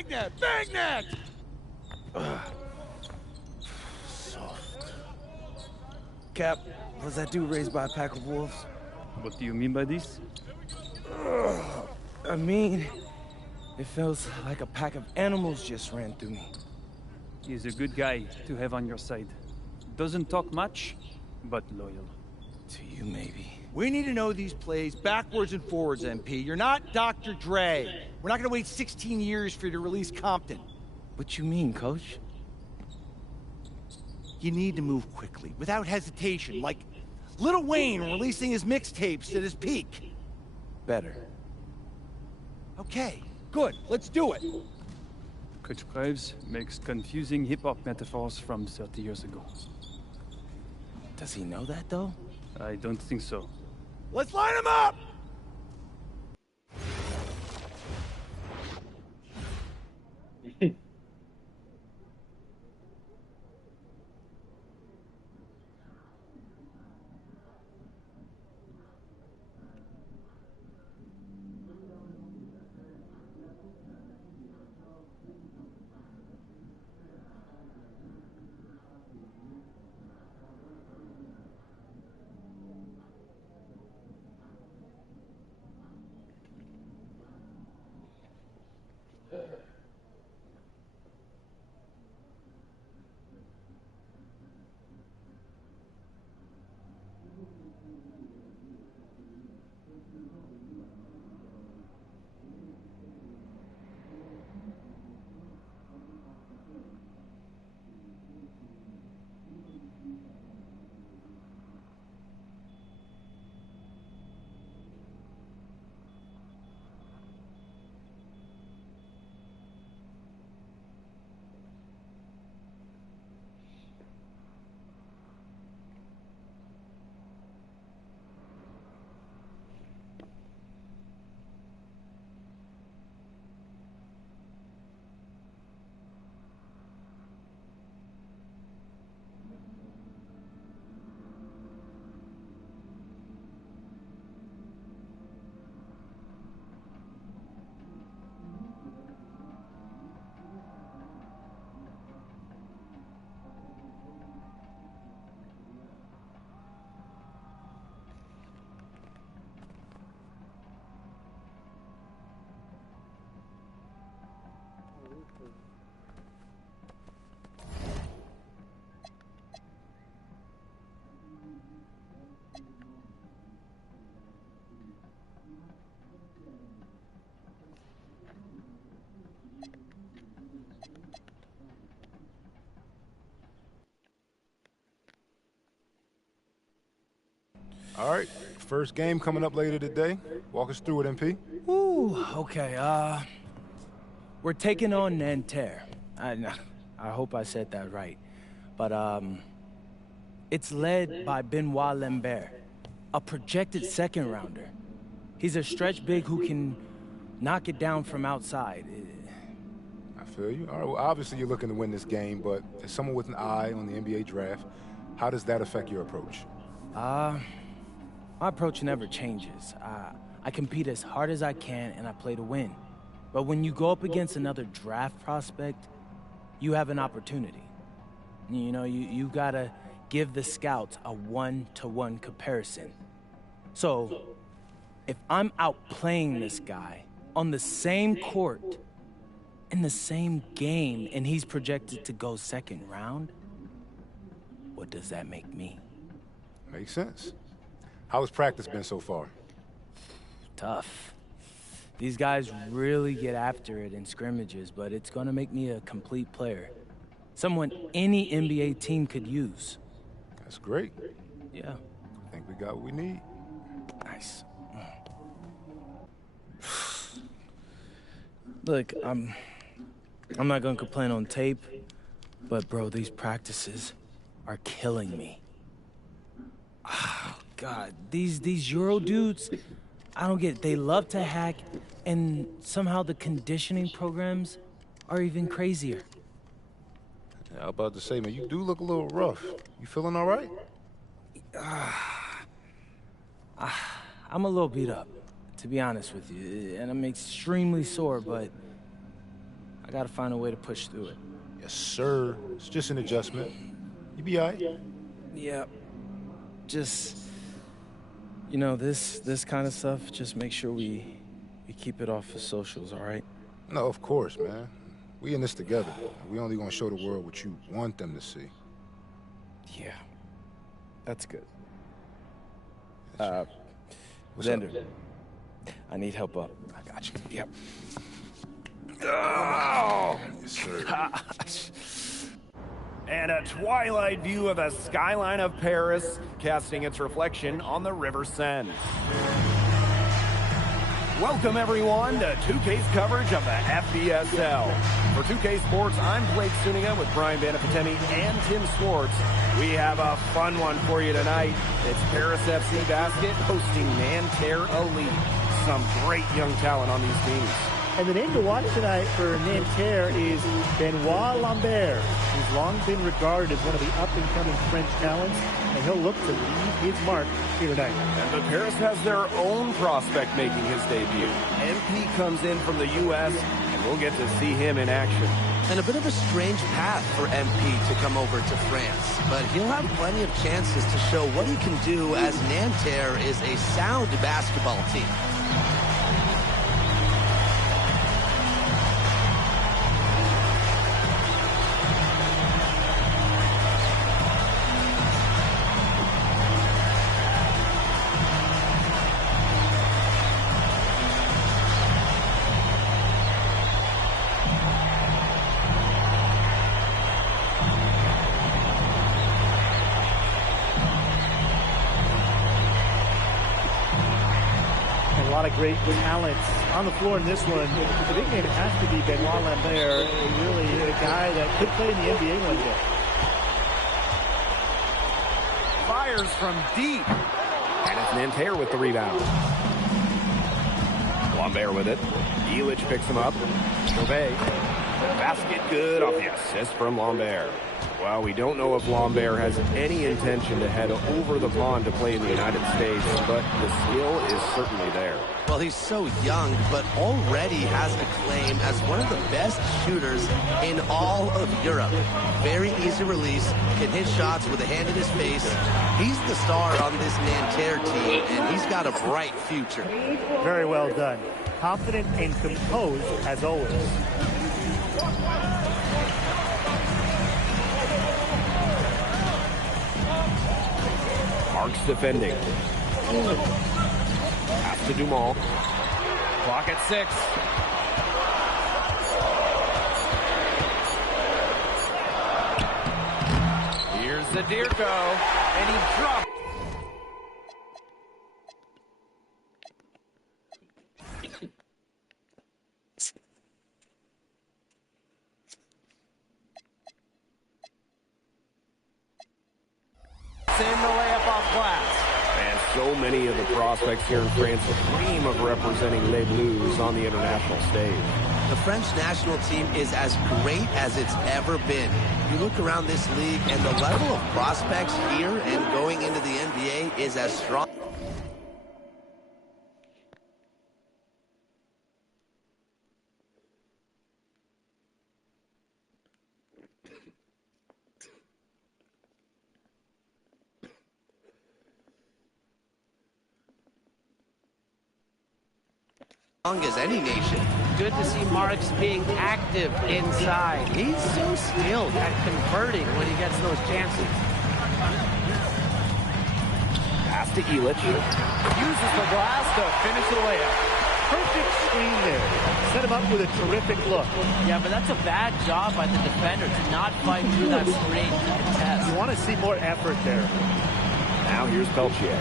Bagnet! Bagnet! Soft. Cap, was that dude raised by a pack of wolves? What do you mean by this? I mean, it feels like a pack of animals just ran through me. He's a good guy to have on your side. Doesn't talk much, but loyal. To you, maybe. We need to know these plays backwards and forwards, MP. You're not Dr. Dre. We're not gonna wait 16 years for you to release Compton. What you mean, Coach? You need to move quickly, without hesitation, like Lil Wayne releasing his mixtapes at his peak. Better. Okay, good. Let's do it. Coach Graves makes confusing hip-hop metaphors from 30 years ago. Does he know that, though? I don't think so. Let's line them up! All right, first game coming up later today. Walk us through it, MP. Ooh, okay, we're taking on Nanterre. I hope I said that right. But, it's led by Benoit Lambert, a projected second-rounder. He's a stretch big who can knock it down from outside. I feel you. All right, well, obviously you're looking to win this game, but as someone with an eye on the NBA draft, how does that affect your approach? My approach never changes. I compete as hard as I can, and I play to win. But when you go up against another draft prospect, you have an opportunity. You know, you gotta give the scouts a one-to-one comparison. So, if I'm outplaying this guy on the same court, in the same game, and he's projected to go second round, what does that make me? Makes sense. How has practice been so far? Tough. These guys really get after it in scrimmages, but it's gonna make me a complete player. Someone any NBA team could use. That's great. Yeah. I think we got what we need. Nice. Look, I'm not gonna complain on tape, but bro, these practices are killing me. Oh, God, these Euro dudes, I don't get it. They love to hack, and somehow the conditioning programs are even crazier. Yeah, I was about to say, man, you do look a little rough. You feeling all right? I'm a little beat up, to be honest with you, and I'm extremely sore, but I gotta find a way to push through it. Yes, sir. It's just an adjustment. You be all right? Yeah. Just, you know, this kind of stuff, just make sure we keep it off of socials, all right? No, of course, man. We in this together. We only gonna show the world what you want them to see. Yeah. That's good. What's up? Xander, I need help up. I got you. Yep. Oh! Yes, sir. And a twilight view of the skyline of Paris, casting its reflection on the River Seine. Welcome, everyone, to 2K's coverage of the FBSL. For 2K Sports, I'm Blake Suniga with Brian Vanapatemi and Tim Swartz. We have a fun one for you tonight. It's Paris FC Basket hosting Nanterre Elite. Some great young talent on these teams. And the name to watch tonight for Nanterre is Benoit Lambert, who's long been regarded as one of the up-and-coming French talents, and he'll look to leave his mark here tonight. And the Paris has their own prospect making his debut. MP comes in from the U.S., and we'll get to see him in action. And a bit of a strange path for MP to come over to France, but he'll have plenty of chances to show what he can do, as Nanterre is a sound basketball team. A lot of great talents on the floor in this one. The big name has to be Benoit Lambert, really a guy that could play in the NBA one day. Fires from deep. And it's Nanterre with the rebound. Lambert with it. Illich picks him up. Chauvet. Basket good off the assist from Lambert. Well, we don't know if Lambert has any intention to head over the pond to play in the United States, but the skill is certainly there. Well, he's so young, but already has a claim as one of the best shooters in all of Europe. Very easy release, can hit shots with a hand in his face. He's the star on this Nanterre team, and he's got a bright future. Very well done. Confident and composed as always. Marks defending. Pass to Dumont. Clock at 6. Here's Zadirko, and he dropped. In the layup off glass. And so many of the prospects here in France dream of representing Les Bleus on the international stage. The French national team is as great as it's ever been. You look around this league, and the level of prospects here and going into the NBA is as strong. As any nation. Good to see Marks being active inside. He's so skilled at converting when he gets those chances. Pass to Illich. Uses the glass to finish the layup. Perfect screen there. Set him up with a terrific look. Yeah, but that's a bad job by the defender to not fight through that screen to contest. You want to see more effort there. Now here's Peltier.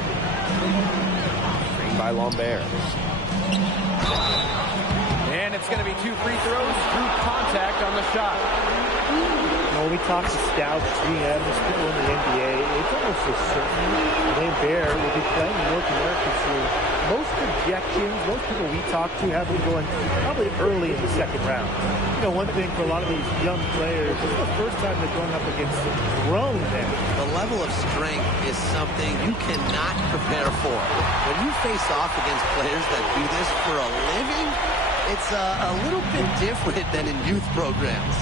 Screened by Lambert. And it's going to be 2 free throws through contact on the shot. When we talk to scouts, GMs, people in the NBA, it's almost a certain Lambert will be playing in North America soon. Most projections, most people we talk to have them going probably early in the second round. You know, one thing for a lot of these young players, this is the first time they're going up against grown men. The level of strength is something you cannot prepare for. When you face off against players that do this for a living, It's a little bit different than in youth programs.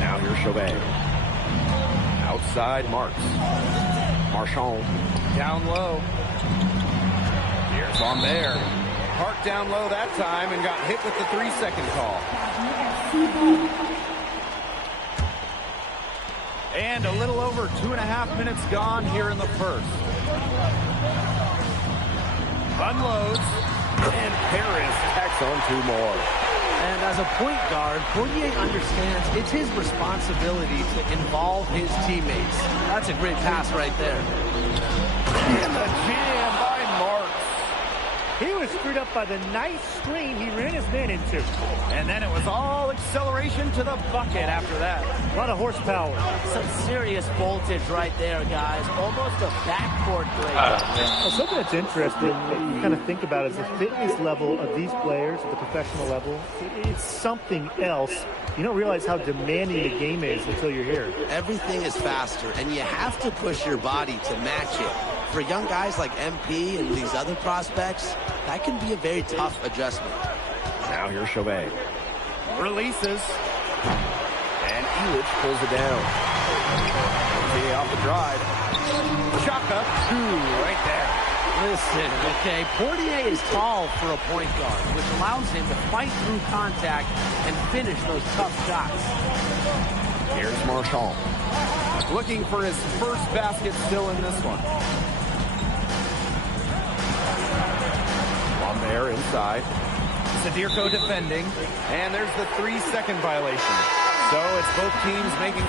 Now here's Chauvet. Outside Marks. Marchand. Down low. Here's Lambert. Parked down low that time and got hit with the 3-second call. And a little over 2.5 minutes gone here in the first. Unloads. And Paris tacks on 2 more. And as a point guard, Fournier understands it's his responsibility to involve his teammates. That's a great pass right there. And the jam by Marks. He was screwed up by the nice screen he ran his man into. And then it was all acceleration to the bucket after that. A lot of horsepower. Some serious voltage right there, guys. Almost a backcourt break. Well, something that's interesting that you kind of think about is the fitness level of these players at the professional level. It's something else. You don't realize how demanding the game is until you're here. Everything is faster, and you have to push your body to match it. For young guys like MP and these other prospects, that can be a very tough adjustment. Now here's Chauvet. Releases. And Elitch pulls it down. Okay, off the drive. Chaka, 2 right there. Listen, okay, Fournier is tall for a point guard, which allows him to fight through contact and finish those tough shots. Here's Marchand. Looking for his first basket still in this one. Lambert inside. Sadirko defending. And there's the 3-second violation. So it's both teams making...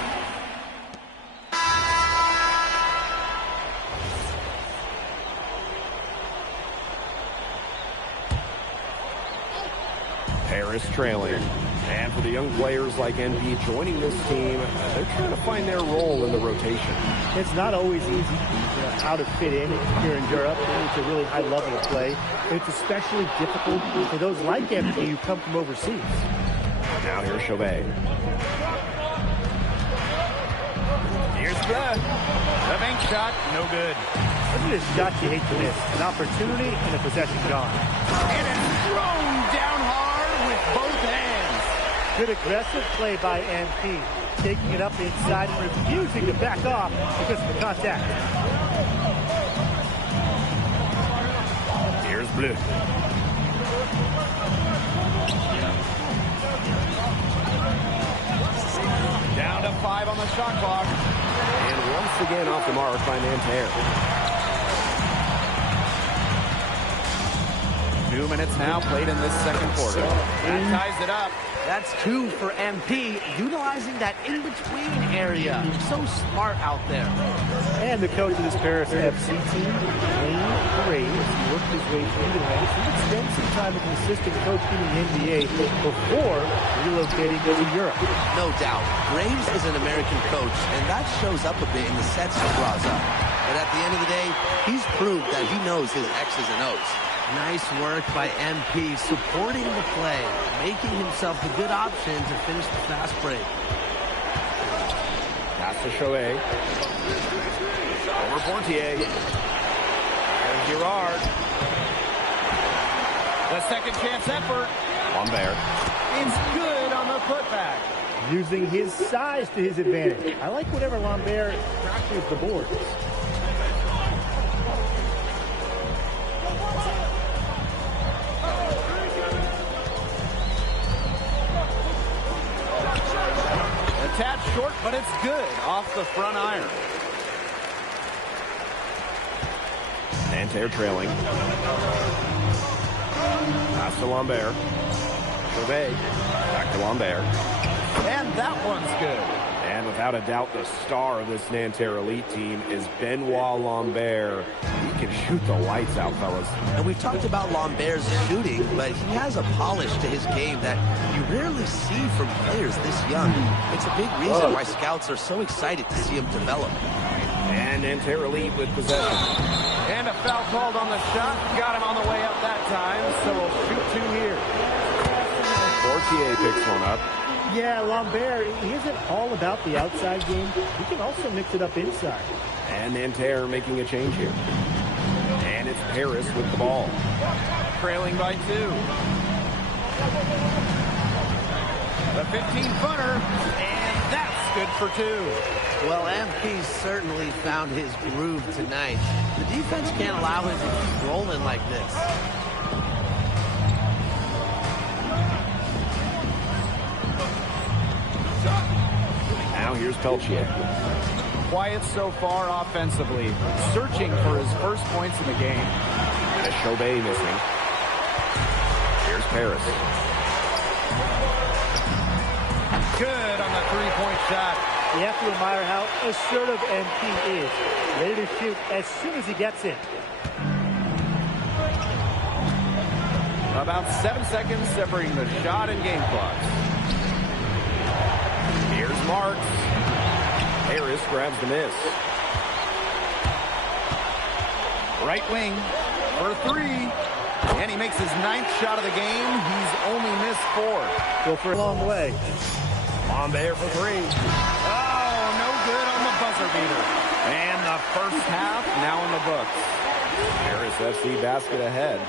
Paris trailing. And for the young players like NB joining this team, they're trying to find their role in the rotation. It's not always easy how to fit in here in Europe. It's a really high level of play. It's especially difficult for those like MP who come from overseas. Now here's Chauvet. Here's the bank shot, no good. Look at this shot you hate to miss. An opportunity and a possession gone. And it's thrown down hard with both hands. Good aggressive play by MP. Taking it up inside and refusing to back off because of the contact. Here's Bleu. Down to 5 on the shot clock. And once again off the mark by Nanterre. 2 minutes now played in this second quarter. That ties it up. That's 2 for MP, utilizing that in-between area. So smart out there. And the coach of this Paris FC team, Wayne Graves, worked his way through the ranks. He would spend some time as an assistant coach in the NBA before relocating to Europe. No doubt, Graves is an American coach, and that shows up a bit in the sets he draws up. But at the end of the day, he's proved that he knows his X's and O's. Nice work by MP, supporting the play, making himself a good option to finish the fast break. Pass to Chauvet. Over Fortier. There's Girard. The second chance effort. Lambert. It's good on the putback. Using his size to his advantage. I like whenever Lambert crashes the boards. Tad short, but it's good off the front iron. Nanterre trailing. Pass to Lambert. Chauvet. Back to Lambert. And that one's good. And without a doubt, the star of this Nanterre elite team is Benoit Lambert. He can shoot the lights out, fellas. And we've talked about Lambert's shooting, but he has a polish to his game that you rarely see from players this young. It's a big reason why scouts are so excited to see him develop. And Nanterre elite with possession. And a foul called on the shot. Got him on the way up that time, so we'll shoot 2 here. Fortier picks one up. Yeah, Lambert, he isn't all about the outside game. He can also mix it up inside. And Nanterre making a change here. And it's Paris with the ball. Trailing by 2. The 15-footer, and that's good for two. Well, MP certainly found his groove tonight. The defense can't allow him to keep rolling like this. Now here's Peltier. Quiet so far offensively, searching for his first points in the game. As Chauvet missing. Here's Paris. Good on the three-point shot. You have to admire how assertive MP is. Ready to shoot as soon as he gets it. About 7 seconds separating the shot and game clocks. Here's Marks. Harris grabs the miss. Right wing for three. And he makes his 9th shot of the game. He's only missed 4. Go for a long way. On there for three. Oh, no good on the buzzer beater. And the first half now in the books. Harris FC basket ahead.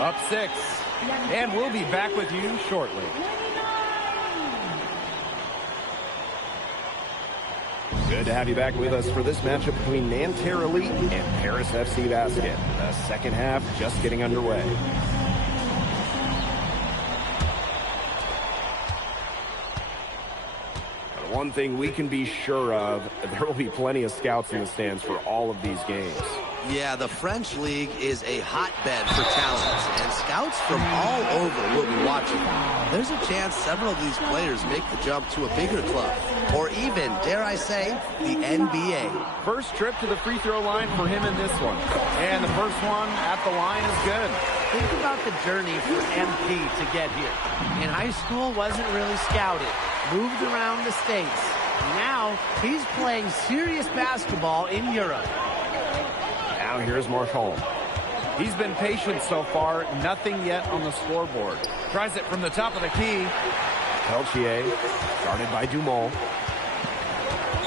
Up 6. And we'll be back with you shortly. Good to have you back with us for this matchup between Nanterre Elite and Paris FC Basket. The second half just getting underway. But one thing we can be sure of, there will be plenty of scouts in the stands for all of these games. Yeah, the French League is a hotbed for talent, and scouts from all over will be watching. There's a chance several of these players make the jump to a bigger club, or even, dare I say, the NBA. First trip to the free throw line for him in this one. And the first one at the line is good. Think about the journey for MP to get here. In high school, wasn't really scouted. Moved around the States. Now, he's playing serious basketball in Europe. Now here's Marchand. He's been patient so far. Nothing yet on the scoreboard. Tries it from the top of the key. Peltier, guarded by Dumont.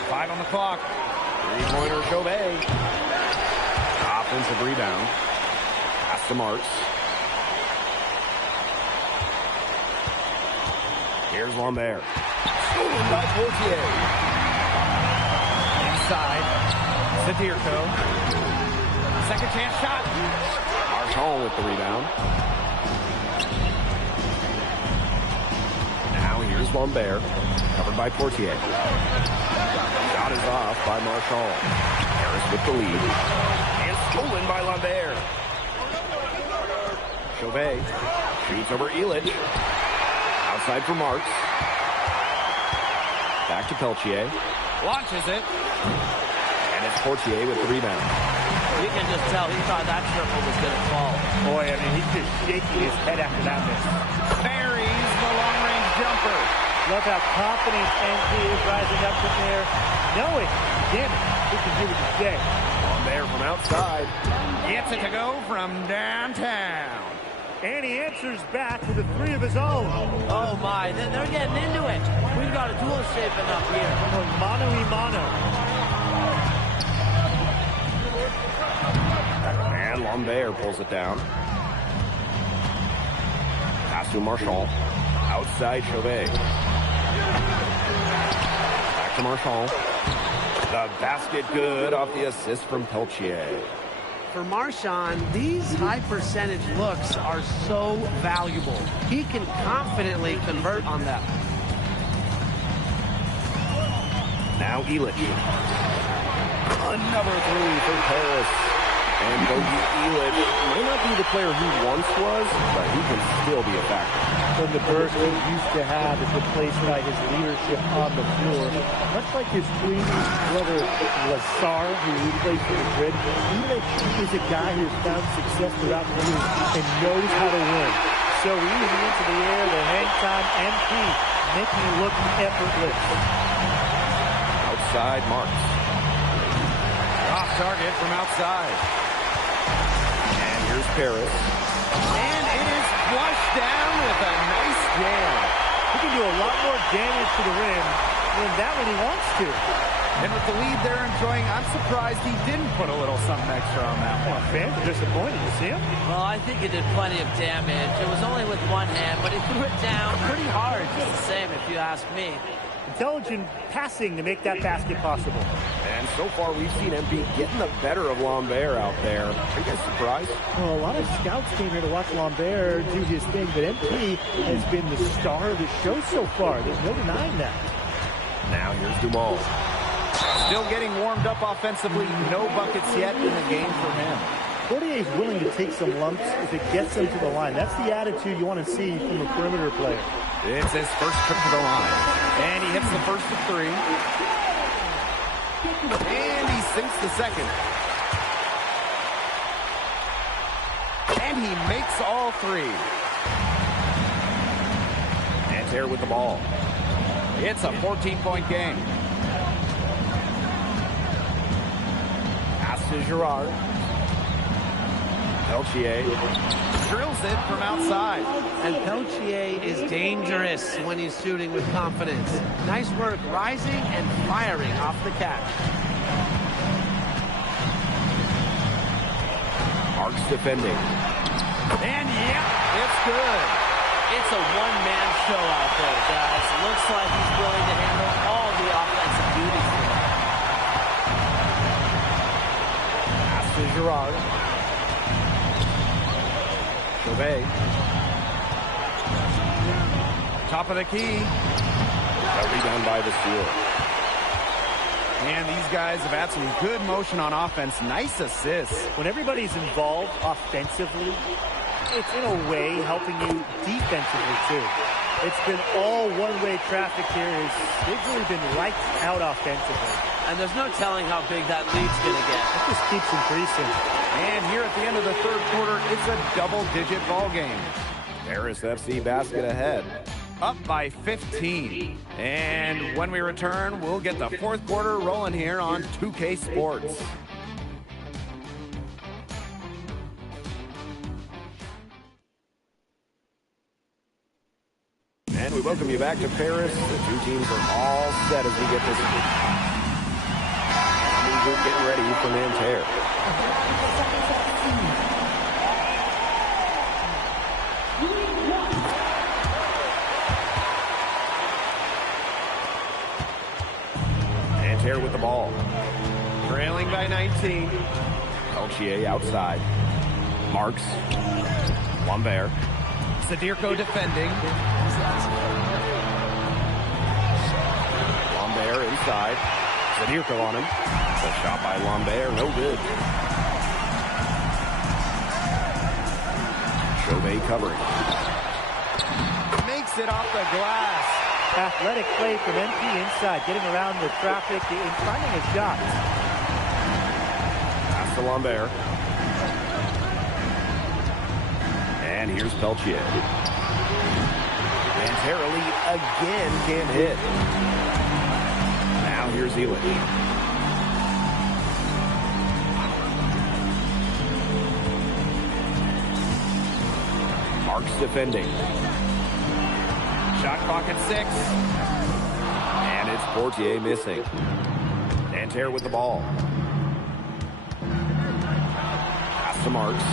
5 on the clock. Three-pointer Chauvet. Offensive rebound. Pass to Marks. Here's Lambert. Stolen by Portier. Inside. Zadirko. Second chance shot. Marchand with the rebound. Now here's Lambert. Covered by Portier. Shot is off by Marchand. Harris with the lead. And stolen by Lambert. Chauvet shoots over Illich. Outside for Marks. Back to Peltier. Launches it. And it's Portier with the rebound. You can just tell he thought that triple was going to fall. Boy, I mean, he's just shaking his head after that miss. Buries the long-range jumper. Love how confident MP is rising up from there, knowing, damn it, he can do what you say. On there from outside. Gets it to go from downtown. And he answers back with a 3 of his own. Oh, my. They're getting into it. We've got a duel shaping up here. Mano-y-mano. And Lambert pulls it down. Pass to Marchand. Outside Chauvet. Back to Marchand. The basket good off the assist from Peltier. For Marchand, these high percentage looks are so valuable. He can confidently convert on them. Now Illich. Another 3 for Paris. And Bogey Illich may not be the player he once was, but he can still be a factor. From the burst he used to have is replaced by his leadership on the floor. Much like his twin brother Lazar, who plays for Madrid, Illich is a guy who has found success throughout the league and knows how to win. So easy into the air, the hang time, MP, making it look effortless. Outside Marks. Off target from outside. And here's Paris. And it is flushed down with a nice jam. He can do a lot more damage to the rim than that when he wants to. And with the lead they're enjoying, I'm surprised he didn't put a little something extra on that one. Fans are disappointed. You see him? Well, I think he did plenty of damage. It was only with one hand, but he threw it down pretty hard, just the same, if you ask me. Intelligent passing to make that basket possible. And so far, we've seen MP getting the better of Lambert out there. Are you guys surprised? Well, a lot of scouts came here to watch Lambert do his thing, but MP has been the star of the show so far. There's no denying that. Now here's Dumal. Still getting warmed up offensively. No buckets yet in the game for him. Fortier is willing to take some lumps if it gets him to the line. That's the attitude you want to see from a perimeter player. It's his first trip to the line. And he hits the first of three. And he sinks the second. And he makes all three. Nanterre with the ball. It's a 14-point game. Pass to Girard. Peltier drills it from outside. And Peltier is dangerous when he's shooting with confidence. Nice work rising and firing off the catch. Marks defending. And yeah, it's good. It's a one-man show out there, guys. Looks like he's willing to handle all the offensive duties tonight. Pass to Girard. Chauvet. Top of the key. A rebound by the Steeler. And these guys have had some good motion on offense. Nice assists. When everybody's involved offensively, it's in a way helping you defensively too. It's been all one-way traffic here. They've really been lights out offensively. And there's no telling how big that lead's going to get. It just keeps increasing. And here at the end of the third quarter, it's a double-digit ball game. Paris FC basket ahead. Up by 15. And when we return, we'll get the fourth quarter rolling here on 2K Sports. And we welcome you back to Paris. The two teams are all set as we get this group getting ready for Nanterre. Nanterre with the ball. Trailing by 19. Peltier outside. Marks. Lambert. Sadirko defending. Lambert inside. Sadirko on him. The shot by Lambert, no good. Chauvet covering. Makes it off the glass. Athletic play from MP inside, getting around the traffic and finding a shot. Pass to Lambert. And here's Peltier. Nanterre again can't hit. Now here's Elich. Marks defending. Shot clock at 6. And it's Fortier missing. Nanterre with the ball. Pass to Marks.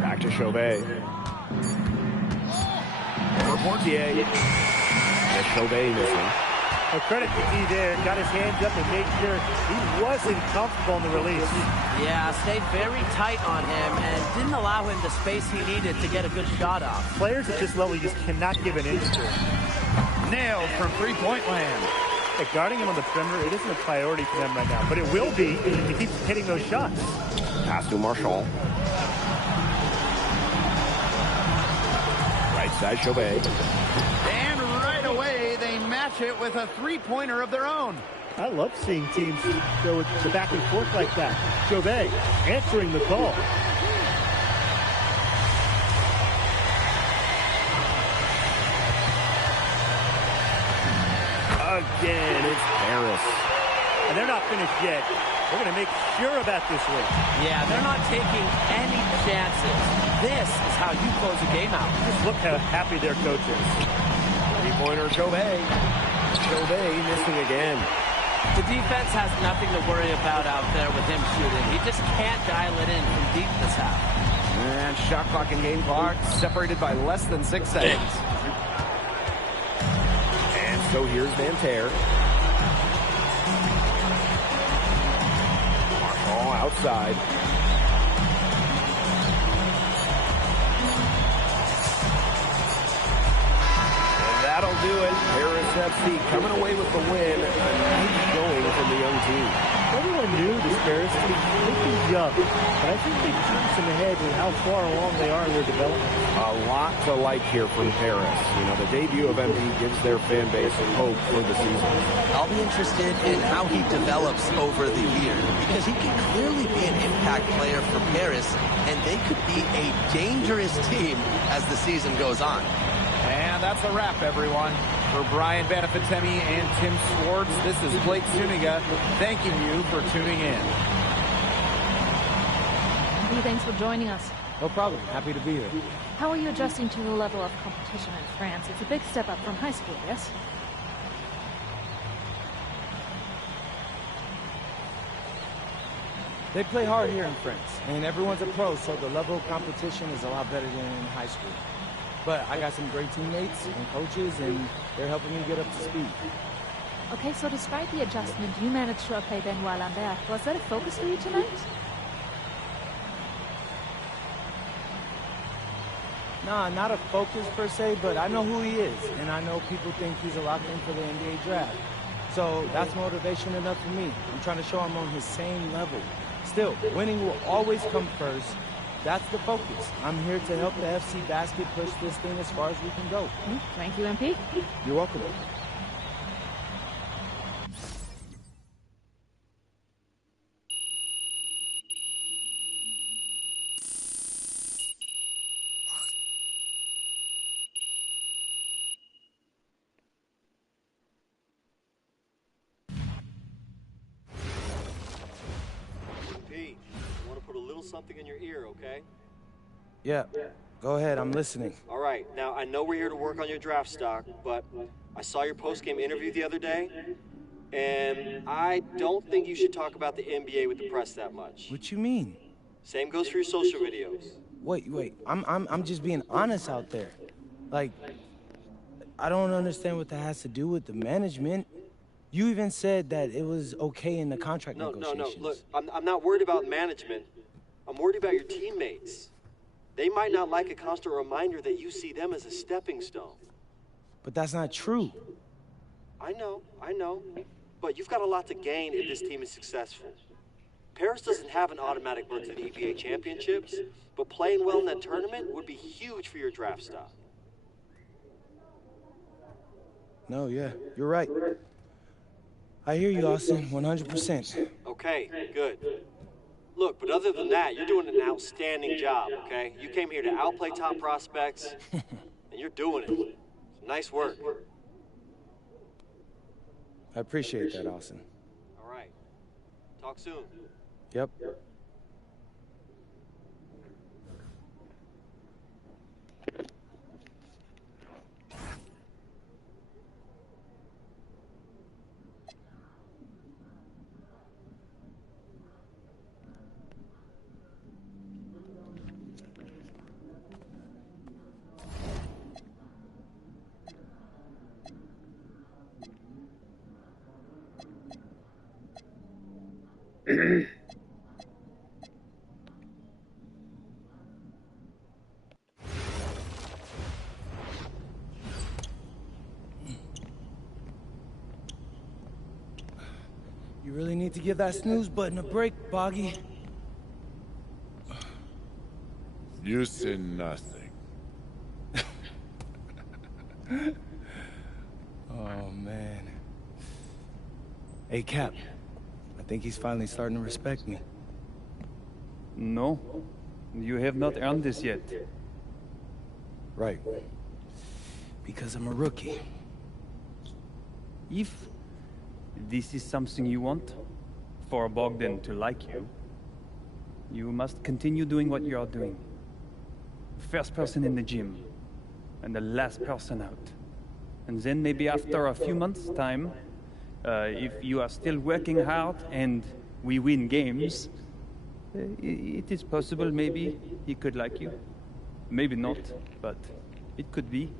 Back to Chauvet. For Fortier. And Chauvet missing. Well, credit to D there. Got his hands up and made sure he wasn't comfortable in the release. Yeah, stayed very tight on him and didn't allow him the space he needed to get a good shot off. Players at this level, you just cannot give an inch to. Nailed from three-point land. Hey, guarding him on the perimeter, it isn't a priority for them right now, but it will be if he keeps hitting those shots. Pass to Marchand. Right side, Chauvet. And right away, they match it with a three-pointer of their own. I love seeing teams go with the back and forth like that. Chauvet answering the call. Again, it's Paris. And they're not finished yet. They're going to make sure about this win. Yeah, they're not taking any chances. This is how you close a game out. Just look how happy their coach is. Three-pointer, Chauvet. Chauvet missing again. The defense has nothing to worry about out there with him shooting. He just can't dial it in from deep this half. And shot clock and game clock separated by less than 6 seconds. And so here's Nanterre. All outside. And that'll do it. Paris FC coming away with the win. A nice showing from the young team. Everyone knew this Paris team would be young, but I think they glimpsed in the head with how far along they are in their development. A lot to like here from Paris. You know, the debut of MP gives their fan base hope for the season. I'll be interested in how he develops over the year, because he can clearly be an impact player for Paris, and they could be a dangerous team as the season goes on. And that's a wrap, everyone. For Brian Banafitemi and Tim Swartz, this is Blake Zuniga thanking you for tuning in. Thanks for joining us. No problem. Happy to be here. How are you adjusting to the level of competition in France? It's a big step up from high school, yes? They play hard here in France, and everyone's a pro, so the level of competition is a lot better than in high school. But I got some great teammates and coaches, and they're helping me get up to speed. Okay, so despite the adjustment, you managed to outplay Benoit Lambert. Was that a focus for you tonight? Nah, not a focus per se, but I know who he is, and I know people think he's a lock-in for the NBA draft. So that's motivation enough for me. I'm trying to show I'm on his same level. Still, winning will always come first. That's the focus. I'm here to help the FC Basket push this thing as far as we can go. Thank you, MP. You're welcome. Pete, I want to put a little something in your ear, okay? Yeah, go ahead. I'm listening. All right. Now, I know we're here to work on your draft stock, but I saw your post-game interview the other day, and I don't think you should talk about the NBA with the press that much. What you mean? Same goes for your social videos. Wait. I'm just being honest out there. Like, I don't understand what that has to do with the management. You even said that it was okay in the contract negotiations. No. Look, I'm not worried about management. I'm worried about your teammates. They might not like a constant reminder that you see them as a stepping stone. But that's not true. I know. But you've got a lot to gain if this team is successful. Paris doesn't have an automatic berth to the EBA championships, but playing well in that tournament would be huge for your draft stock. No, yeah, you're right. I hear you, Austin, 100%. Okay, good. Look, but other than that, you're doing an outstanding job, okay? You came here to outplay top prospects, and you're doing it. Nice work. I appreciate that, Austin. All right. Talk soon. Yep. You really need to give that snooze button a break, Boggy. You say nothing. Oh, man. Hey, Cap. I think he's finally starting to respect me. No, you have not earned this yet. Right. Because I'm a rookie. If this is something you want, for Bogdan to like you, you must continue doing what you are doing. First person in the gym, and the last person out. And then maybe after a few months' time, if you are still working hard and we win games, it is possible maybe he could like you. Maybe not, but it could be.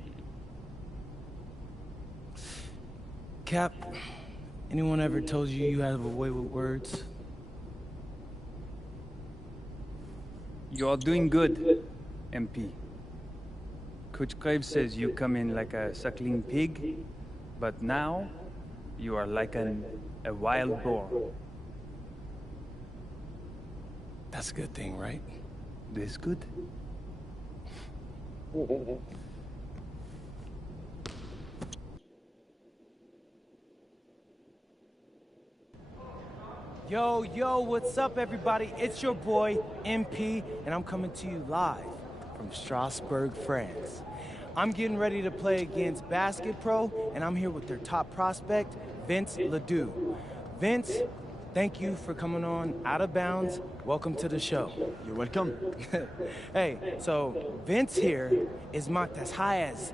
Cap, anyone ever told you you have a way with words? You are doing good, MP. Coach Graves says you come in like a suckling pig, but now you are like a wild boar. That's a good thing, right? This good? Yo, what's up, everybody? It's your boy, MP, and I'm coming to you live from Strasbourg, France. I'm getting ready to play against Basket Pro, and I'm here with their top prospect, Vince Ledoux. Vince, thank you for coming on Out of Bounds. Welcome to the show. You're welcome. Hey, so Vince here is mocked as high as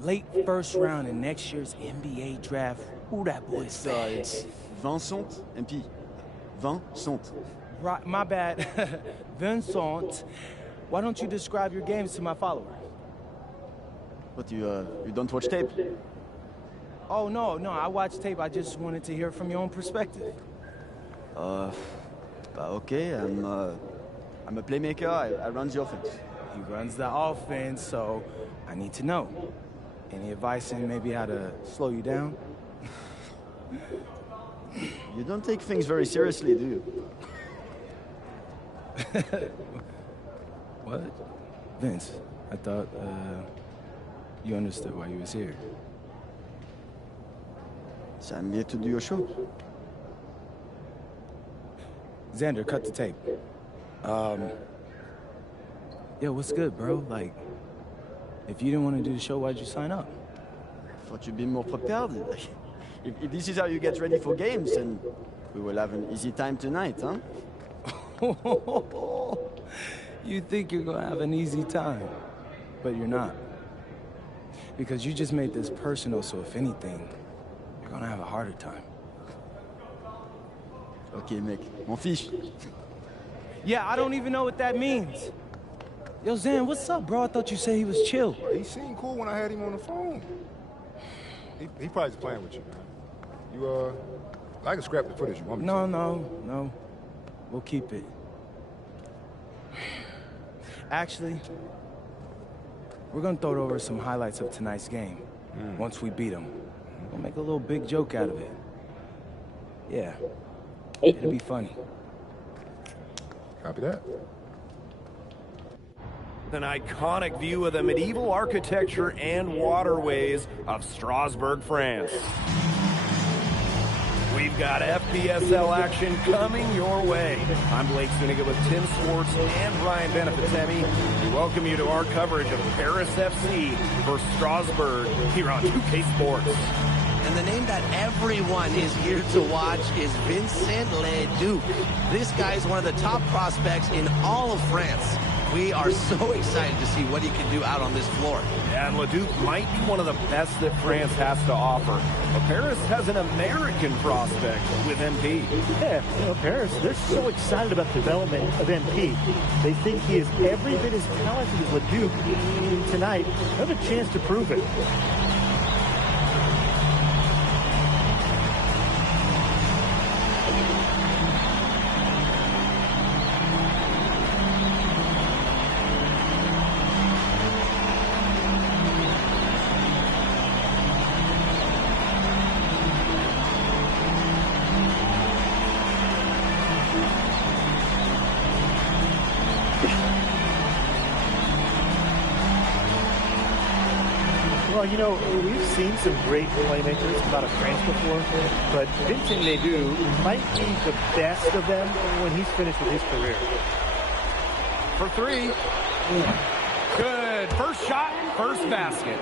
late first round in next year's NBA draft. Who that boy is? It's Vincent, MP. Vincent. Right, my bad. Vincent. Why don't you describe your games to my followers? But you don't watch tape? Oh, no, I watch tape. I just wanted to hear from your own perspective. Okay, I'm a playmaker. I run the offense. He runs the offense, so I need to know. Any advice on maybe how to slow you down? You don't take things very seriously, do you? What? Vince, I thought, you understood why you was here. So I'm here to do your show. Xander, cut the tape. Yo, what's good, bro? Like, if you didn't want to do the show, why'd you sign up? I thought you'd be more prepared. If this is how you get ready for games, then we will have an easy time tonight, huh? You think you're gonna have an easy time, but you're not. Because you just made this personal, so if anything, you're gonna have a harder time. Okay, mec, m'en fiche. Yeah, I don't even know what that means. Yo, Zan, what's up, bro? I thought you said he was chill. He seemed cool when I had him on the phone. He probably just playing with you, man. I can scrap the footage you want me to. No. We'll keep it. Actually, we're gonna throw over some highlights of tonight's game. Once we beat them. We'll make a little big joke out of it. Yeah. It'll be funny. Copy that. An iconic view of the medieval architecture and waterways of Strasbourg, France. We've got FPSL action coming your way. I'm Blake Zuniga with Tim Swartz and Brian Benefitemi. We welcome you to our coverage of Paris FC versus Strasbourg here on 2K Sports. And the name that everyone is here to watch is Vincent Ledoux. This guy is one of the top prospects in all of France. We are so excited to see what he can do out on this floor. Yeah, and Ledoux might be one of the best that France has to offer. But Paris has an American prospect with MP. Yeah, Paris, they're so excited about the development of MP. They think he is every bit as talented as Ledoux. Tonight, they have a chance to prove it. Well, we've seen some great playmakers come out of France before, but Vincent Ledoux might be the best of them when he's finished with his career. For three. Good. First shot, first basket.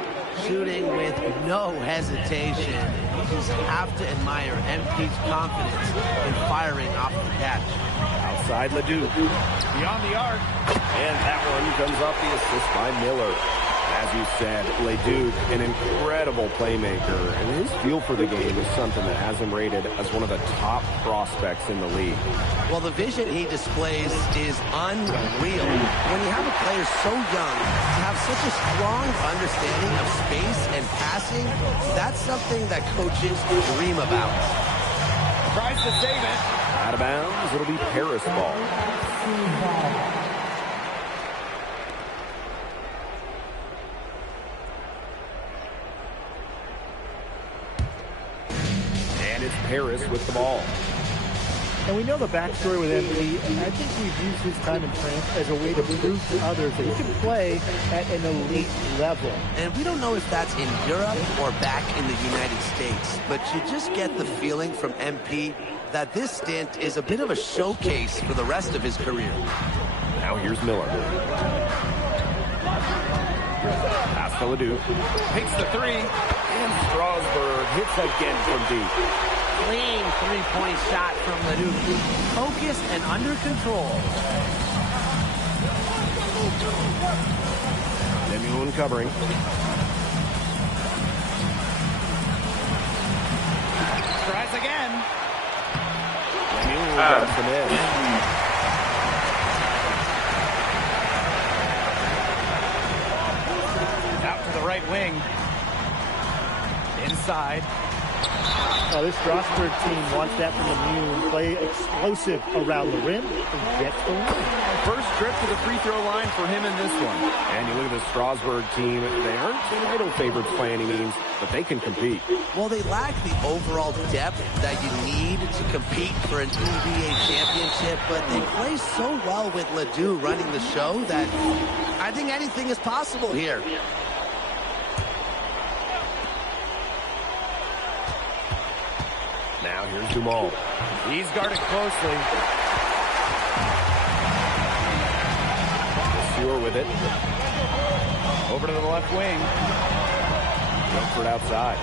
Shooting with no hesitation. coaches have to admire MP's confidence in firing off the catch. Outside Leduc. Beyond the arc. And that one comes off the assist by Miller. As you said, Leduc, an incredible playmaker, and his feel for the game is something that has him rated as one of the top prospects in the league. Well, the vision he displays is unreal. When you have a player so young to have such a strong understanding of space and passing, that's something that coaches dream about. Tries to save it. Out of bounds, it'll be Paris ball. It's Paris with the ball. And we know the backstory with MP. I think we've used his time in France as a way to prove to others that he can play at an elite level. And we don't know if that's in Europe or back in the United States, but you just get the feeling from MP that this stint is a bit of a showcase for the rest of his career. Now here's Miller. Pass to Leduc. Takes the three. And Strasburg hits again from deep. Clean three-point shot from Leduc. Focused and under control. Lemuel covering. Tries again. Lemuel got the miss. Out to the right wing. Inside. Oh, this Strasburg team wants that from Lemieux. Play explosive around the rim and get the win. First trip to the free throw line for him in this one. And you look at the Strasburg team. They aren't title favorites by any means, but they can compete. Well, they lack the overall depth that you need to compete for an NBA championship, but they play so well with Ledoux running the show that I think anything is possible here. Now here's Dumal. He's guarded closely. Stewart with it. Over to the left wing. Langford outside.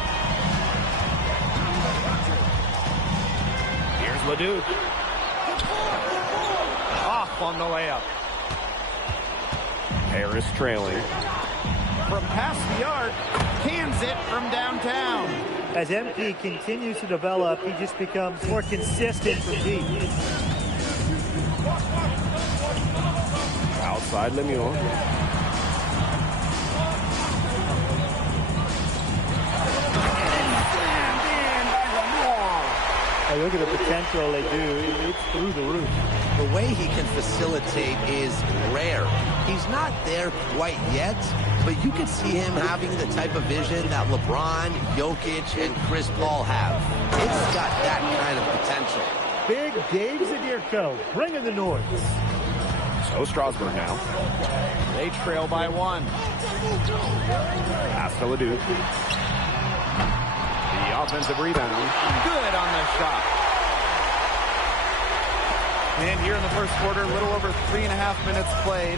Here's Leduc. Off on the layup. Harris trailing. From past the arc, cans it from downtown. As MP continues to develop, he just becomes more consistent from deep. Outside Lemuel. I look at the potential they do. It's through the roof. The way he can facilitate is rare. He's not there quite yet, but you can see him having the type of vision that LeBron, Jokic, and Chris Paul have. It's got that kind of potential. Big Dave Zadirko, bringing the noise. So Strasburg now. They trail by one. Pass to Leduc. The offensive rebound. Good on the shot. And here in the first quarter, a little over 3.5 minutes played.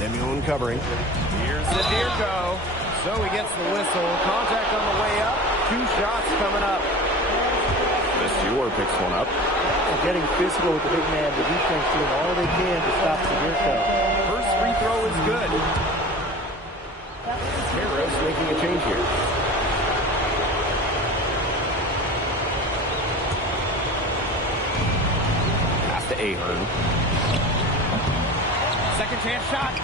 Lemuel covering. Here's Zadirko. So he gets the whistle. Contact on the way up. 2 shots coming up. The Stewart picks one up. They're getting physical with the big man. The defense doing all they can to stop Zadirko. First free throw is good. Harris making a change here. Pass to Ahern. Second chance shot.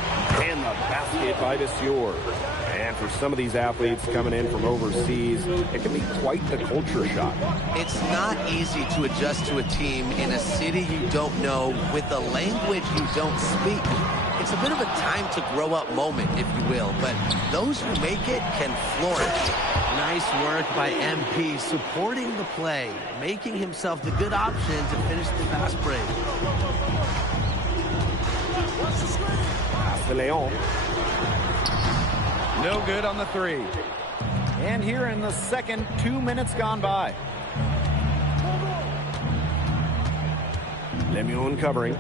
And the basket by Stewart. And for some of these athletes coming in from overseas, it can be quite the culture shock. It's not easy to adjust to a team in a city you don't know with a language you don't speak. It's a bit of a time to grow up moment, if you will, but those who make it can flourish. Nice work by MP supporting the play, making himself the good option to finish the fast break. Pass to Leon. No good on the three. And here in the second, 2 minutes gone by. Lemuel covering.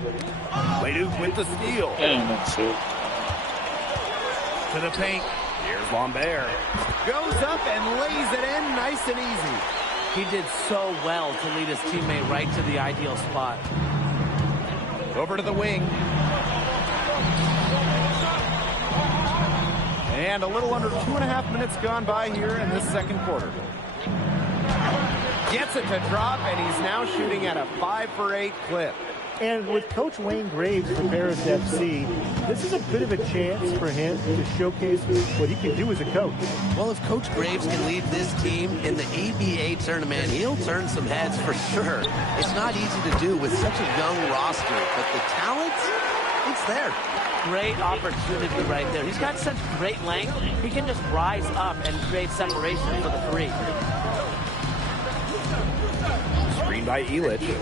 Leduc with the steal. And that's it. to the paint. Here's Lambert. Goes up and lays it in nice and easy. He did so well to lead his teammate right to the ideal spot. Over to the wing. And a little under 2.5 minutes gone by here in this second quarter. Gets it to drop, and he's now shooting at a 5 for 8 clip. And with Coach Wayne Graves from Paris FC, this is a bit of a chance for him to showcase what he can do as a coach. Well, if Coach Graves can lead this team in the ABA tournament, he'll turn some heads for sure. It's not easy to do with such a young roster, but the talent, it's there. Great opportunity right there. He's got such great length. He can just rise up and create separation for the three. Screen by Illich.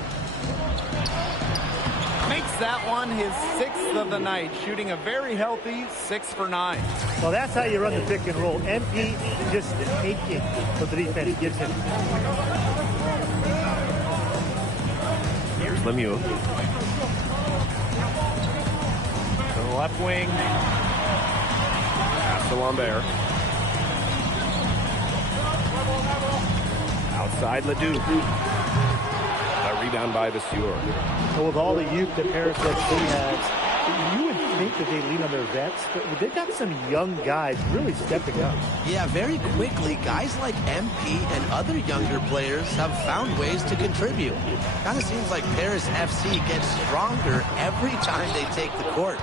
Makes that one his 6th of the night, shooting a very healthy 6 for 9. Well, that's how you run the pick and roll. MP just taking what the defense gives him. Here's Lemieux. To the left wing. Pass to Lambert. Outside Ledoux. A rebound by Vasseur. So with all the youth that Paris FC has, you would think that they lean on their vets, but they've got some young guys really stepping up. Yeah, very quickly, guys like MP and other younger players have found ways to contribute. Kind of seems like Paris FC gets stronger every time they take the court.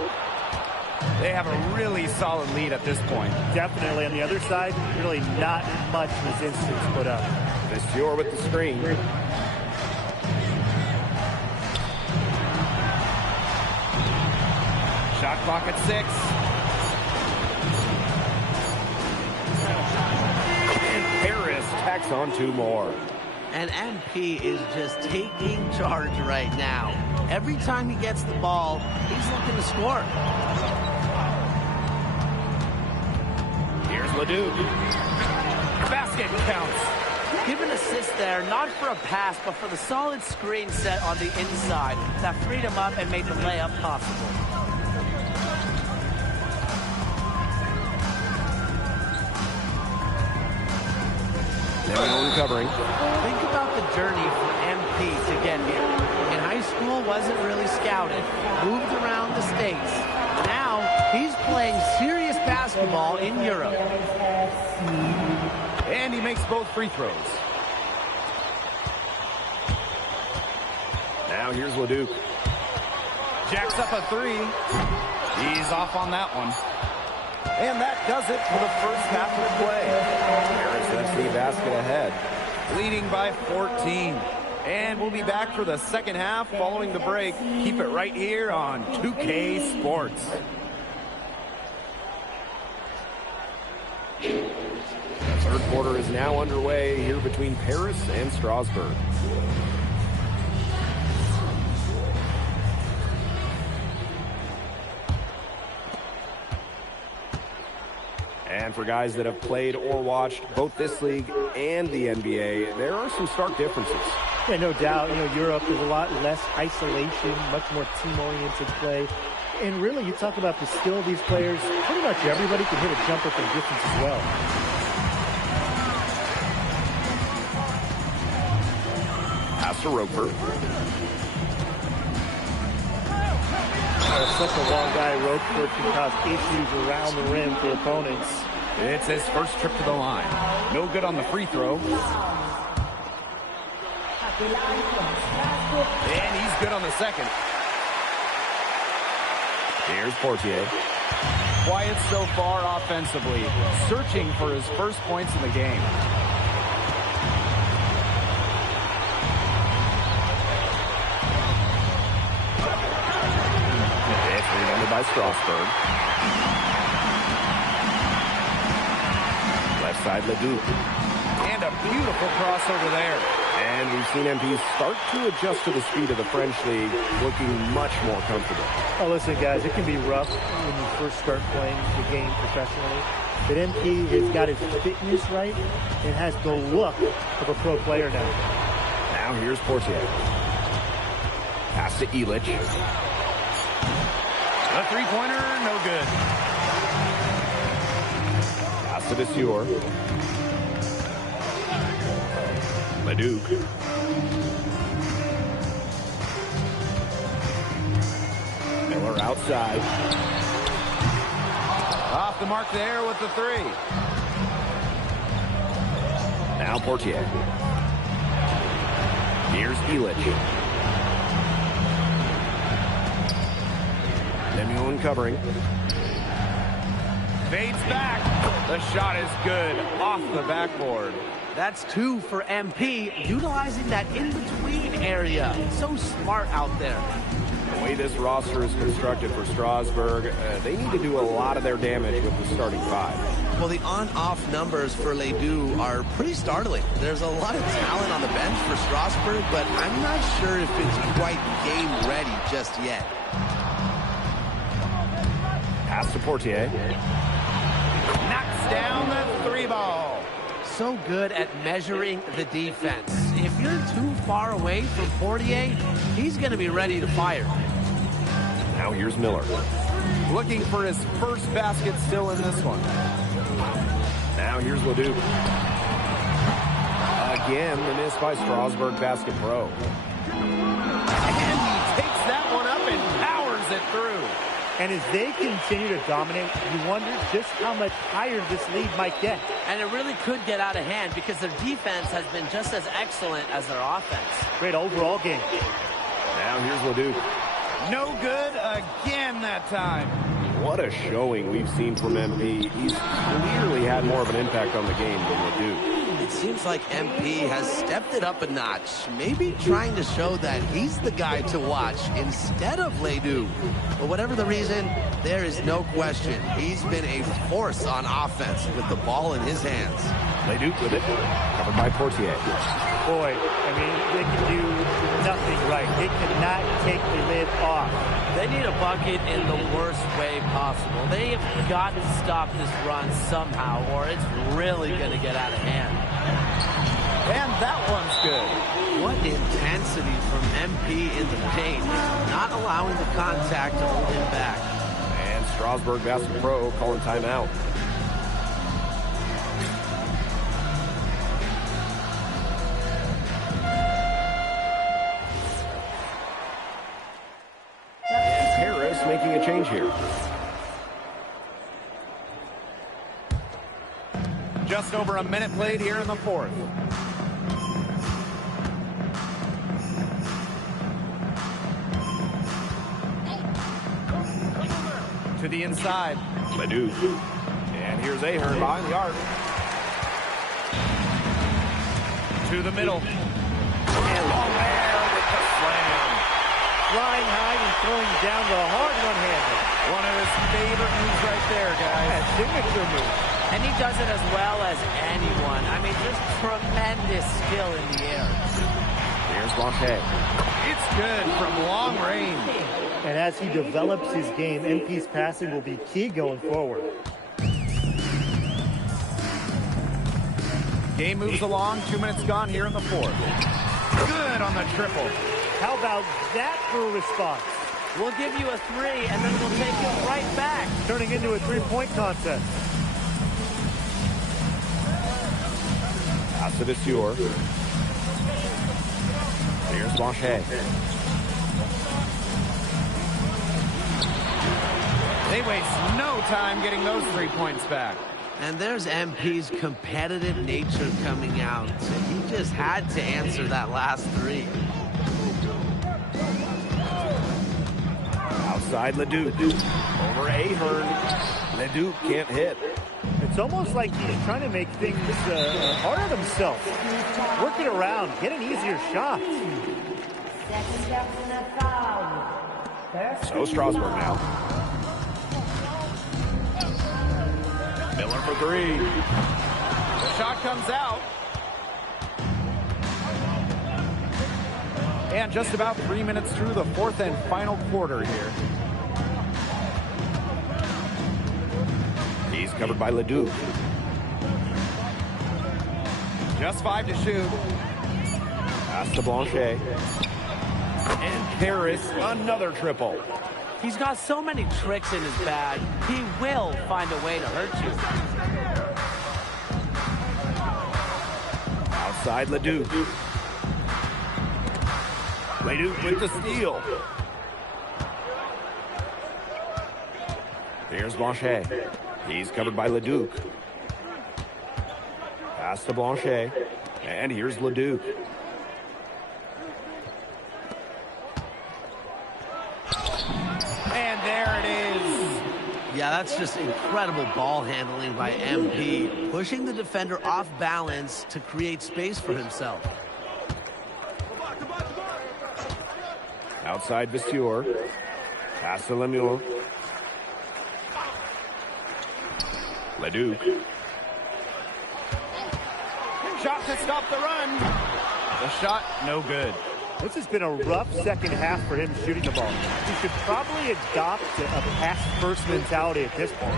They have a really solid lead at this point. Definitely. On the other side, really not much resistance put up. Vasseur with the screen. Shot clock at 6. And Paris tacks on 2 more. And MP is just taking charge right now. Every time he gets the ball, he's looking to score. Here's Ledoux. Basket counts. Give an assist there, not for a pass, but for the solid screen set on the inside that freed him up and made the layup possible. Now recovering. Think about the journey for MP to get here. In high school, wasn't really scouted. Moved around the States. Now, he's playing serious basketball in Europe. And he makes both free throws. Now here's Ledoux. Jacks up a 3. He's off on that one. And that does it for the first half of the play. Paris FC basket ahead, leading by 14. And we'll be back for the second half following the break. Keep it right here on 2K Sports. The third quarter is now underway here between Paris and Strasbourg. And for guys that have played or watched both this league and the NBA, there are some stark differences. Yeah, no doubt. You know, Europe is a lot less isolation, much more team-oriented play. And really, you talk about the skill of these players, pretty much everybody can hit a jumper from distance as well. Pass to Roper. Such a long guy, Roper can cause issues around the rim for opponents. It's his first trip to the line. No good on the free throw. And he's good on the second. Here's Portier. Quiet so far offensively, searching for his first points in the game. It's rebounded by Strasbourg. Left side Ledoux. And a beautiful crossover there. And we've seen MP start to adjust to the speed of the French league, looking much more comfortable. Oh, listen, guys, it can be rough when you first start playing the game professionally. But MP has got his fitness right and has the look of a pro player now. Now here's Portier. Pass to Illich. A three-pointer, no good. Pass it is Sior. Leduc. Miller outside. Off the mark there with the three. Now Portier. Here's Elich. Lemuel covering. Fades back. The shot is good off the backboard. That's 2 for MP, utilizing that in-between area. So smart out there. The way this roster is constructed for Strasburg, they need to do a lot of their damage with the starting 5. Well, the on-off numbers for Ledoux are pretty startling. There's a lot of talent on the bench for Strasburg, but I'm not sure if it's quite game ready just yet. Pass to Portier. Knocks down the 3-ball. So good at measuring the defense. If you're too far away from Portier, he's going to be ready to fire. Now here's Miller. Looking for his first basket still in this one. Now here's Leduc. Again, the miss by Strasburg Basket Pro. And he takes that one up and powers it through. And as they continue to dominate, you wonder just how much higher this lead might get. And it really could get out of hand because their defense has been just as excellent as their offense. Great overall game. Now here's Leduc. No good again that time. What a showing we've seen from MP. He's clearly had more of an impact on the game than Leduc. It seems like MP has stepped it up a notch, maybe trying to show that he's the guy to watch instead of Ledoux. But whatever the reason, there is no question he's been a force on offense with the ball in his hands. Leduc with it, covered by Portier. Boy, I mean, they can do nothing right. They cannot take the lid off. They need a bucket in the worst way possible. They have got to stop this run somehow, or it's really going to get out of hand. And that one's good. What intensity from MP in the paint, not allowing the contact to hold him back. And Strasburg Basket Pro calling timeout. Harris making a change here. Just over a minute played here in the fourth. To the inside. Ledoux. And here's Ahern behind the arc. To the middle. And long there with the slam. Flying high and throwing down the hard one-hander. One of his favorite moves right there, guys. Yeah, signature move. And he does it as well as anyone. I mean, just tremendous skill in the air. Here's Blanchet. It's good from long range. And as he develops his game, MP's passing will be key going forward. Game moves along. 2 minutes gone here in the fourth. Good on the triple. How about that for a response? We'll give you a 3, and then we'll take it right back. Turning into a three-point contest. Pass to the Sior. Here's Blanchet. They waste no time getting those 3 points back. And there's MP's competitive nature coming out. He just had to answer that last 3. Outside Leduc. Over Ahern. Leduc can't hit. It's almost like he's trying to make things hard on himself. Work it around. Get an easier shot. So Strasburg now. Miller for 3. The shot comes out. And just about 3 minutes through the fourth and final quarter here. He's covered by Leduc. Just 5 to shoot. Pass to Blanchet. And Harris, another triple. He's got so many tricks in his bag. He will find a way to hurt you. Outside Leduc. Leduc with the steal. Here's Blanchet. He's covered by Leduc. Pass to Blanchet. And here's Leduc. And there it is. Yeah, that's just incredible ball handling by MP, pushing the defender off balance to create space for himself. Outside Vasseur. Pass to Lemieux. Leduc. Shot to stop the run. The shot, no good. This has been a rough second half for him shooting the ball. He should probably adopt a pass-first mentality at this point.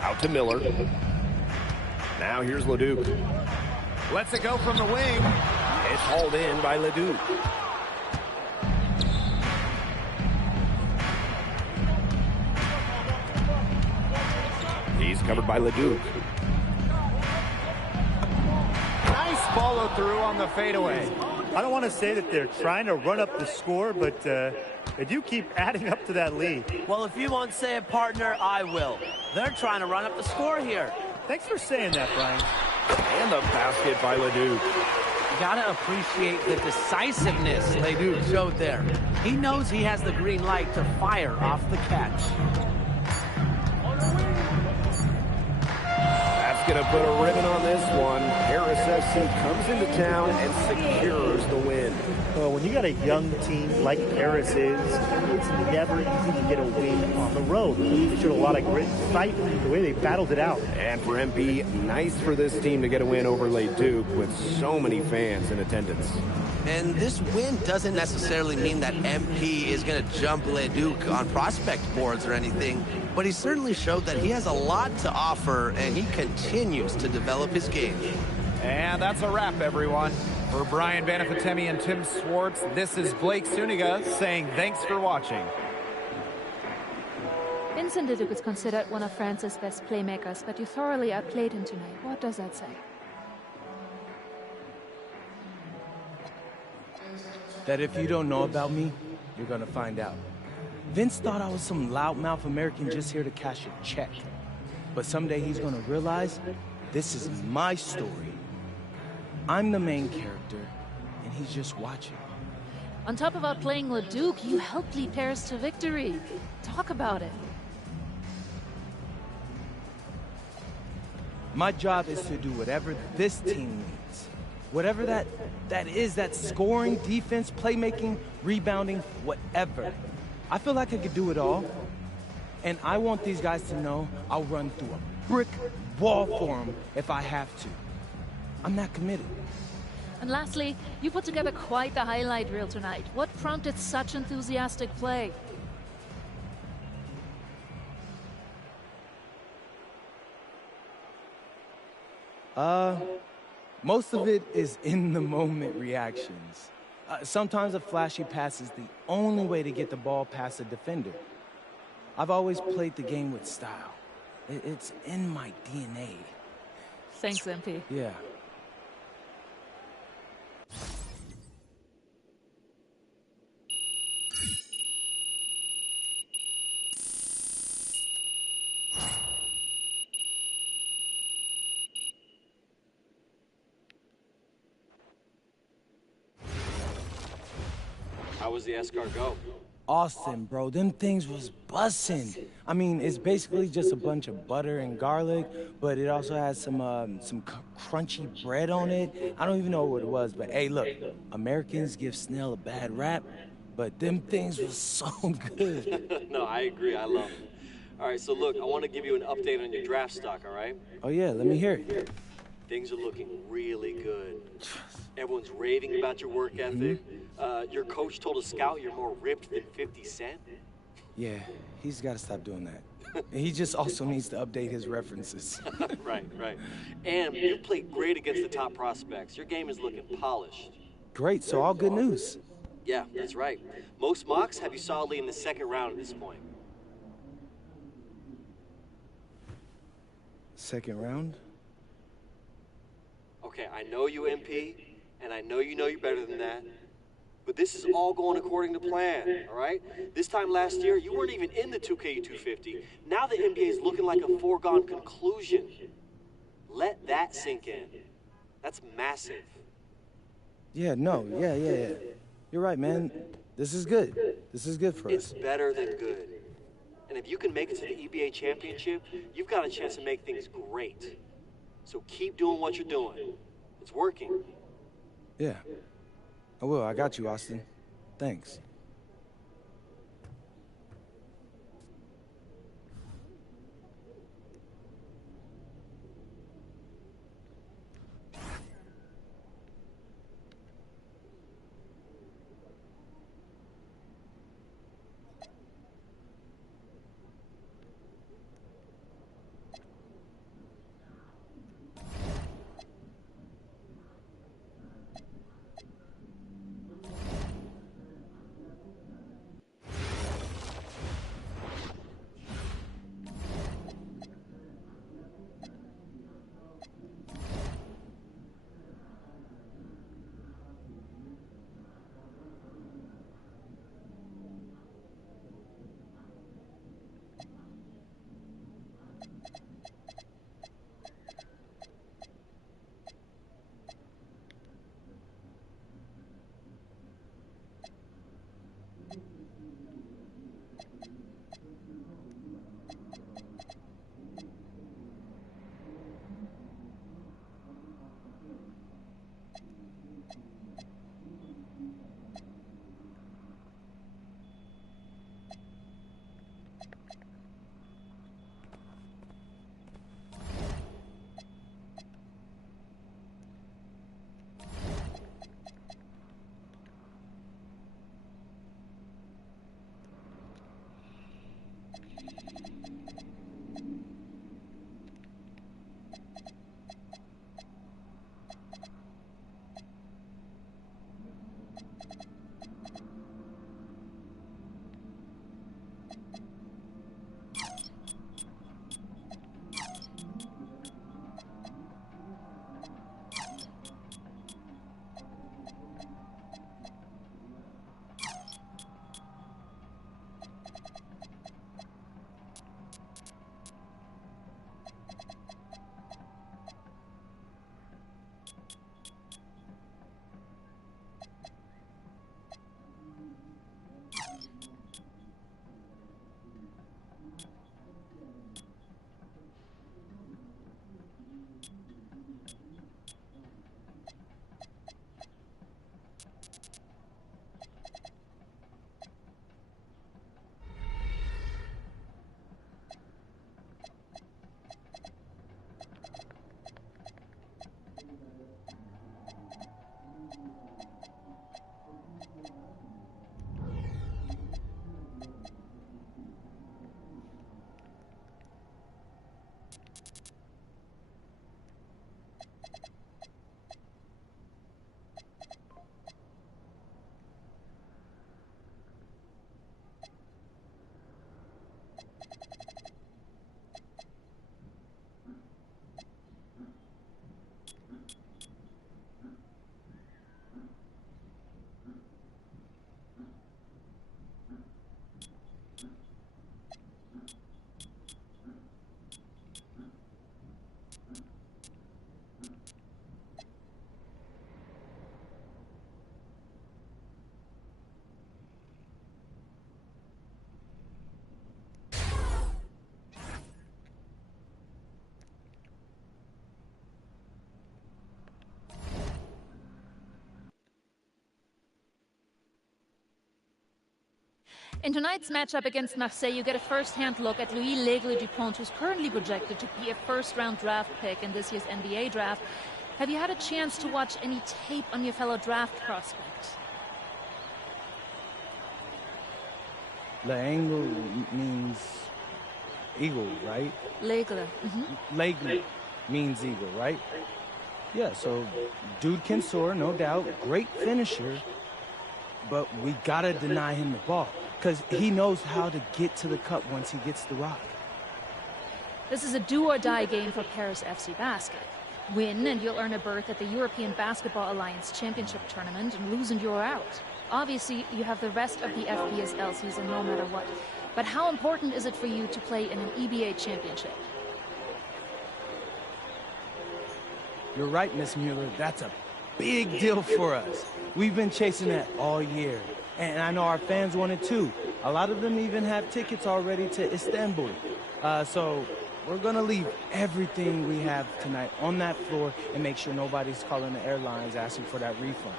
Out to Miller. Now here's Leduc. Lets it go from the wing. It's hauled in by Leduc. He's covered by Leduc. Nice follow through on the fadeaway. I don't want to say that they're trying to run up the score, but they do keep adding up to that lead. Well, if you won't say it, partner, I will. They're trying to run up the score here. Thanks for saying that, Brian. And the basket by Leduc. You gotta appreciate the decisiveness Leduc showed there. He knows he has the green light to fire off the catch. That's going to put a ribbon on this one. Paris FC comes into town and secures the win. Well, when you got a young team like Paris is, it's never easy to get a win on the road. They showed a lot of grit and fight the way they battled it out. And for MP, nice for this team to get a win over Leduc with so many fans in attendance. And this win doesn't necessarily mean that MP is going to jump Leduc on prospect boards or anything, but he certainly showed that he has a lot to offer, and he continues to develop his game. And that's a wrap, everyone. For Brian Banafitemi and Tim Swartz, this is Blake Suniga saying thanks for watching. Vincent Leduc is considered one of France's best playmakers, but you thoroughly outplayed him tonight. What does that say? That if you don't know about me, you're gonna find out. Vince thought I was some loudmouth American just here to cash a check. But someday he's gonna realize this is my story. I'm the main character, and he's just watching. On top of outplaying Leduc, you helped lead Paris to victory. Talk about it. My job is to do whatever this team needs. Whatever that is, that scoring, defense, playmaking, rebounding, whatever. I feel like I could do it all. And I want these guys to know I'll run through a brick wall for them if I have to. I'm not committed. And lastly, you put together quite the highlight reel tonight. What prompted such enthusiastic play? Most of it is in-the-moment reactions. Sometimes a flashy pass is the only way to get the ball past a defender. I've always played the game with style. It's in my DNA. Thanks, MP. Yeah. How was the escargot? Austin, bro, them things was bussin'. I mean, it's basically just a bunch of butter and garlic, but it also has some crunchy bread on it. I don't even know what it was, but hey, look, Americans give Snell a bad rap, but them things was so good. No, I agree. I love it. All right, so look, I want to give you an update on your draft stock, all right? Oh, yeah, let me hear it. Things are looking really good. Everyone's raving about your work ethic. Your coach told a scout you're more ripped than 50 Cent. Yeah, he's got to stop doing that. He just also needs to update his references. Right. And you played great against the top prospects. Your game is looking polished. Great, so all good news. Yeah, that's right. Most mocks have you solidly in the second round at this point. Second round? Okay, I know you, MP, and I know you're better than that. But this is all going according to plan, all right? This time last year, you weren't even in the 2K250. Now the NBA is looking like a foregone conclusion. Let that sink in. That's massive. Yeah, You're right, man. This is good. This is good for us. It's better than good. And if you can make it to the EBA championship, you've got a chance to make things great. So keep doing what you're doing. It's working. Yeah. I will. I got you, Austin. Thanks. In tonight's matchup against Marseille, you get a first-hand look at Louis L'Aigle-Dupont, who's currently projected to be a first-round draft pick in this year's NBA draft. Have you had a chance to watch any tape on your fellow draft prospect? L'Aigle means eagle, right? L'Aigle. L'Aigle means eagle, right? Yeah, so dude can soar, no doubt. Great finisher. But we gotta deny him the ball, because he knows how to get to the cup once he gets the rock. This is a do-or-die game for Paris FC Basket. Win and you'll earn a berth at the European Basketball Alliance Championship Tournament, and lose and you're out. Obviously, you have the rest of the FBSL season no matter what. But how important is it for you to play in an EBA championship? You're right, Miss Mueller. That's a big deal for us. We've been chasing that all year. And I know our fans want it too. A lot of them even have tickets already to Istanbul. So we're going to leave everything we have tonight on that floor and make sure nobody's calling the airlines asking for that refund.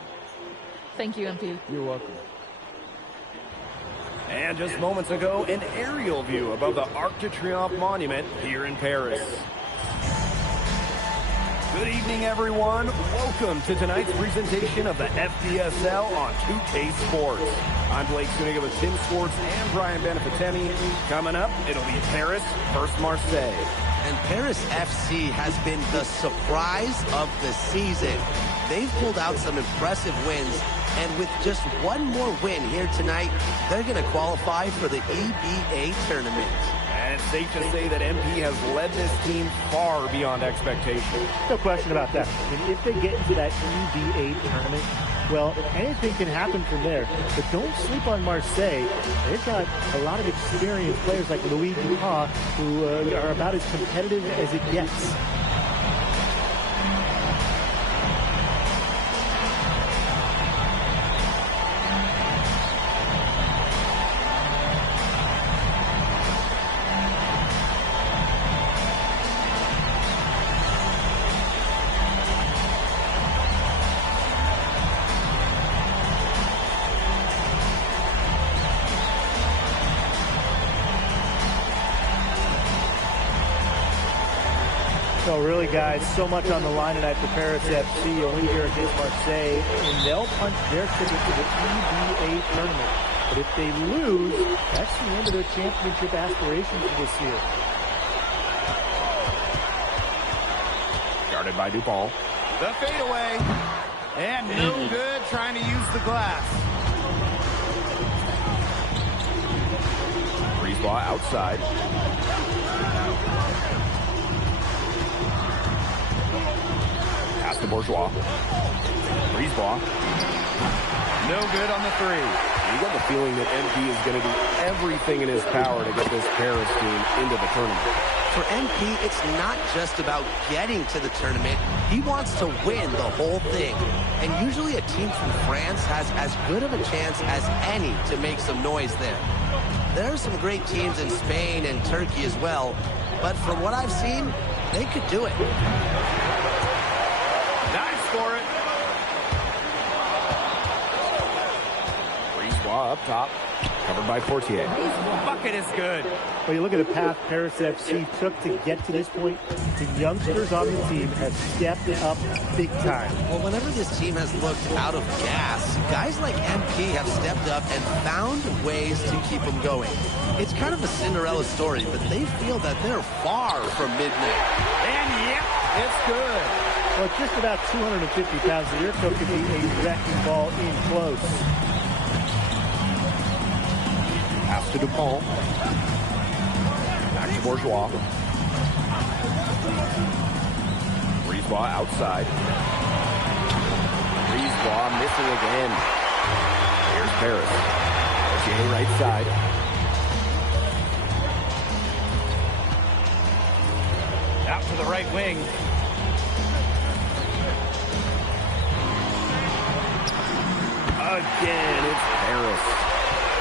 Thank you, MP. You're welcome. And just moments ago, an aerial view above the Arc de Triomphe monument here in Paris. Good evening, everyone. Welcome to tonight's presentation of the FBSL on 2K Sports. I'm Blake Suniga with Tim Swartz and Brian Benefitemi. Coming up, it'll be Paris versus Marseille. And Paris FC has been the surprise of the season. They've pulled out some impressive wins, and with just one more win here tonight, they're going to qualify for the EBA tournament. And it's safe to say that MP has led this team far beyond expectation. No question about that. I mean, if they get into that EBA tournament, well, anything can happen from there. But don't sleep on Marseille. They've got a lot of experienced players like Louis Dupont, who are about as competitive as it gets. So really, guys, so much on the line tonight for Paris FC, only here against Marseille, and they'll punch their ticket to the EBA tournament. But if they lose, that's the end of their championship aspirations for this year. Guarded by Dupont. The fadeaway. And no good trying to use the glass. Brisebois outside. Pass to Bourgeois. Brisebois. No good on the three. You get the feeling that MP is going to do everything in his power to get this Paris team into the tournament. For MP, it's not just about getting to the tournament. He wants to win the whole thing. And usually a team from France has as good of a chance as any to make some noise there. There are some great teams in Spain and Turkey as well, but from what I've seen, they could do it. Nice for it. Brisebois up top, covered by Portier. Bucket is good. Well, you look at the path Paris FC took to get to this point. The youngsters on the team have stepped up big time. Well, whenever this team has looked out of gas, guys like MP have stepped up and found ways to keep them going. It's kind of a Cinderella story, but they feel that they're far from midnight. And yep, it's good. Well, it's just about 250 pounds. The Yurko could be a wrecking ball in close. Pass to Dupont. Back to Bourgeois. Brisebois outside. Brisebois missing again. Here's Paris. Portier right side. Out to the right wing. Again, it's Paris.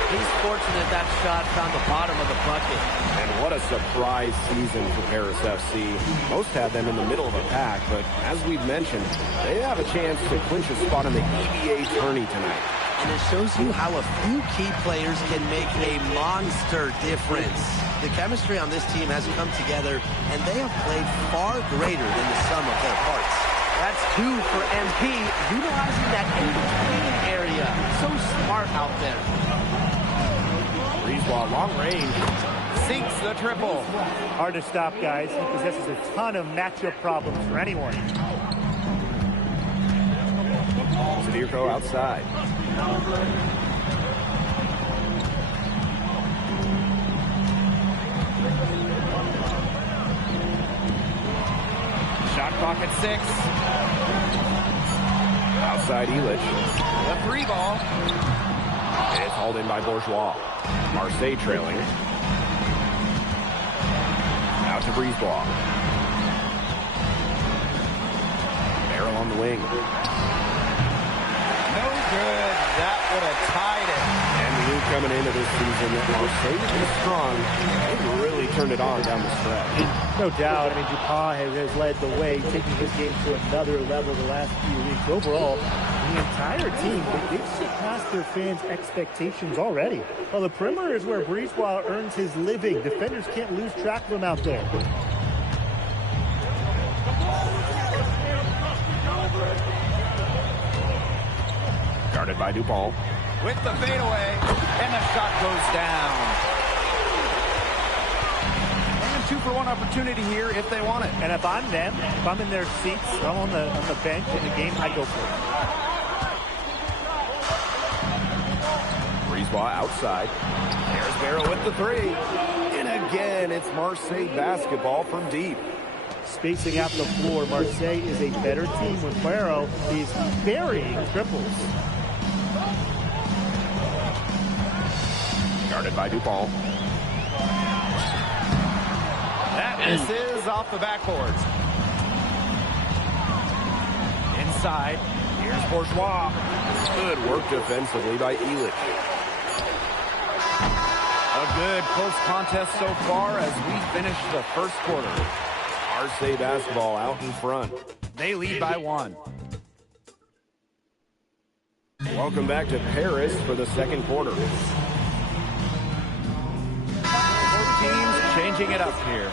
He's fortunate that shot found the bottom of the bucket. And what a surprise season for Paris FC. Most had them in the middle of a pack, but as we've mentioned, they have a chance to clinch a spot in the EBA tourney tonight. And it shows you how a few key players can make a monster difference. The chemistry on this team has come together, and they have played far greater than the sum of their parts. That's two for MP, utilizing that in-between area. So smart out there. Brisebois, long range. Sinks the triple. Hard to stop, guys. He possesses a ton of matchup problems for anyone. Zadirko outside. Shot clock at 6. Outside Illich. The 3 ball. It's hauled in by Bourgeois. Marseille trailing. Out to Brisebois. Merrill on the wing. No good. That would have tied it. And we knew coming into this season that Marseille was strong. They really turned it on down the stretch. No doubt. I mean, Dupont has led the way, taking this game to another level the last few weeks. Overall, the entire team, they've surpassed their fans' expectations already. Well, the perimeter is where Brisebois earns his living. Defenders can't lose track of him out there. Guarded by Dupont. With the fadeaway, and the shot goes down. And a 2-for-1 opportunity here if they want it. And if I'm them, if I'm in their seats, if I'm on the bench in the game, I go for it. Brisebois outside. There's Barrow with the 3. And again, it's Marseille basketball from deep. Spacing out the floor, Marseille is a better team when Barrow is burying triples. Guarded by Dupont. That misses off the backboards. Inside, here's Bourgeois. Good work defensively by Illich. A good close contest so far as we finish the first quarter. Marseille basketball out in front. They lead by 1. Welcome back to Paris for the second quarter. Both teams changing it up here.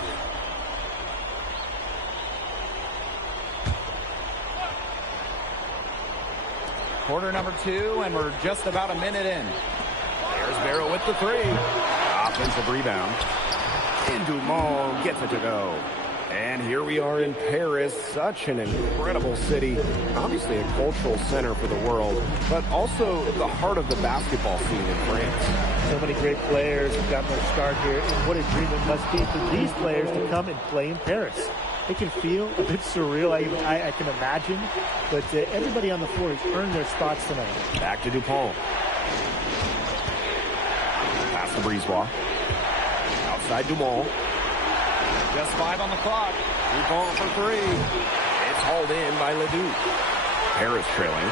Quarter number 2, and we're just about a minute in. There's Barrow with the 3. Offensive rebound. And Dumont gets it to go. And here we are in Paris, such an incredible city. Obviously a cultural center for the world, but also the heart of the basketball scene in France. So many great players have gotten their start here, and what a dream it must be for these players to come and play in Paris. It can feel a bit surreal, I can imagine, but everybody on the floor has earned their spots tonight. Back to Dupont. Pass to Brisebois. Outside Dumont. Just 5 on the clock. Dupont for 3. It's hauled in by Ledoux. Paris trailing.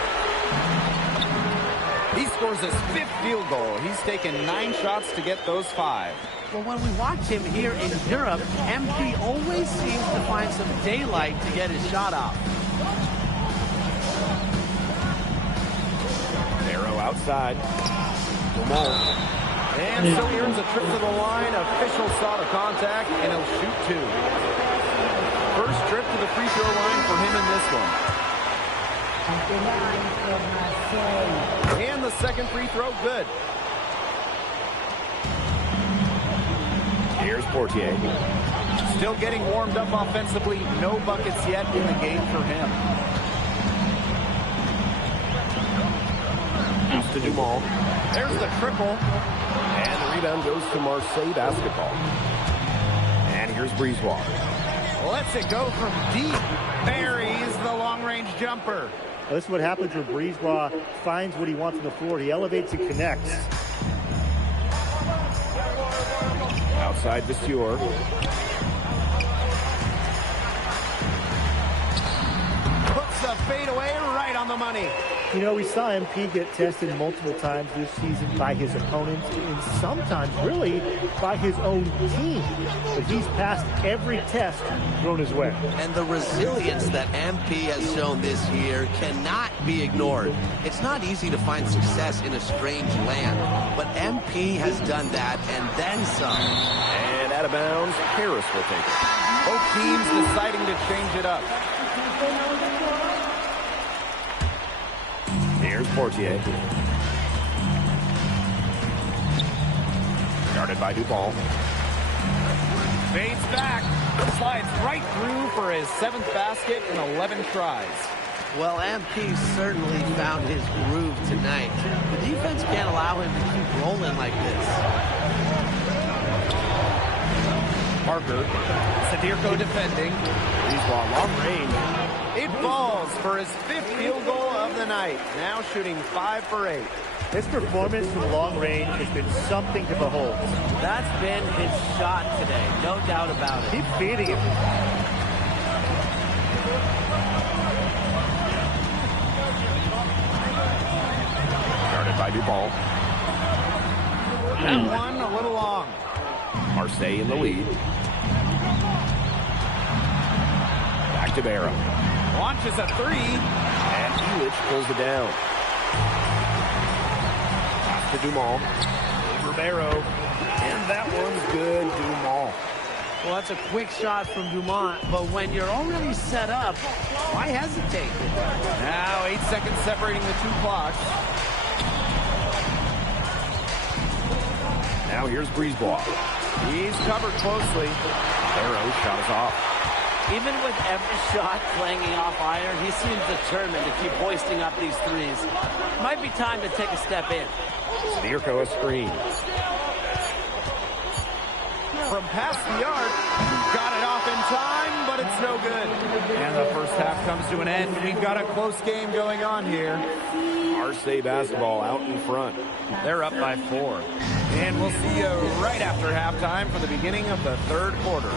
He scores his 5th field goal. He's taken 9 shots to get those 5. Well, when we watch him here in Europe, MP always seems to find some daylight to get his shot off. Barrow outside. Dumont. And so he earns a trip to the line. Officials saw the contact, and he'll shoot 2. First trip to the free throw line for him in this one. And the second free throw, good. Here's Portier. Still getting warmed up offensively. No buckets yet in the game for him. Pass to Dumont. There's the triple. And the rebound goes to Marseille basketball. And here's Brisebois. Lets it go from deep. Buries the long-range jumper. Well, this is what happens when Brisebois finds what he wants on the floor. He elevates and connects. Outside Vasseur. Puts the fadeaway right on the money. You know, we saw MP get tested multiple times this season by his opponents and sometimes really by his own team. But he's passed every test thrown his way. And the resilience that MP has shown this year cannot be ignored. It's not easy to find success in a strange land, but MP has done that and then some. And out of bounds, Paris will take it. Both teams deciding to change it up. Here's Portier. Guarded by Dupont. Fades back. Slides right through for his 7th basket in 11 tries. Well, MP certainly found his groove tonight. The defense can't allow him to keep rolling like this. Parker. Sadirko defending. Brisebois, long range. It falls for his 5th field goal of the night. Now shooting 5 for 8. His performance from long range has been something to behold. That's been his shot today, no doubt about it. Keep feeding it. Guarded by Dupont. That one a little long. Marseille in the lead. Back to Barrow. Launches a 3. And Elich pulls it down. Pass to Dumont. Over Barrow. And that one's good, Dumont. Well, that's a quick shot from Dumont, but when you're already set up, why hesitate? Now 8 seconds separating the 2 clocks. Now here's Brisebois. He's covered closely. Barrow shot is off. Even with every shot clanging off iron, he seems determined to keep hoisting up these threes. Might be time to take a step in. Sadirko a screen. From past the arc, got it off in time, but it's no good. And the first half comes to an end. We've got a close game going on here. Marseille basketball out in front. They're up by 4. And we'll see you right after halftime for the beginning of the 3rd quarter.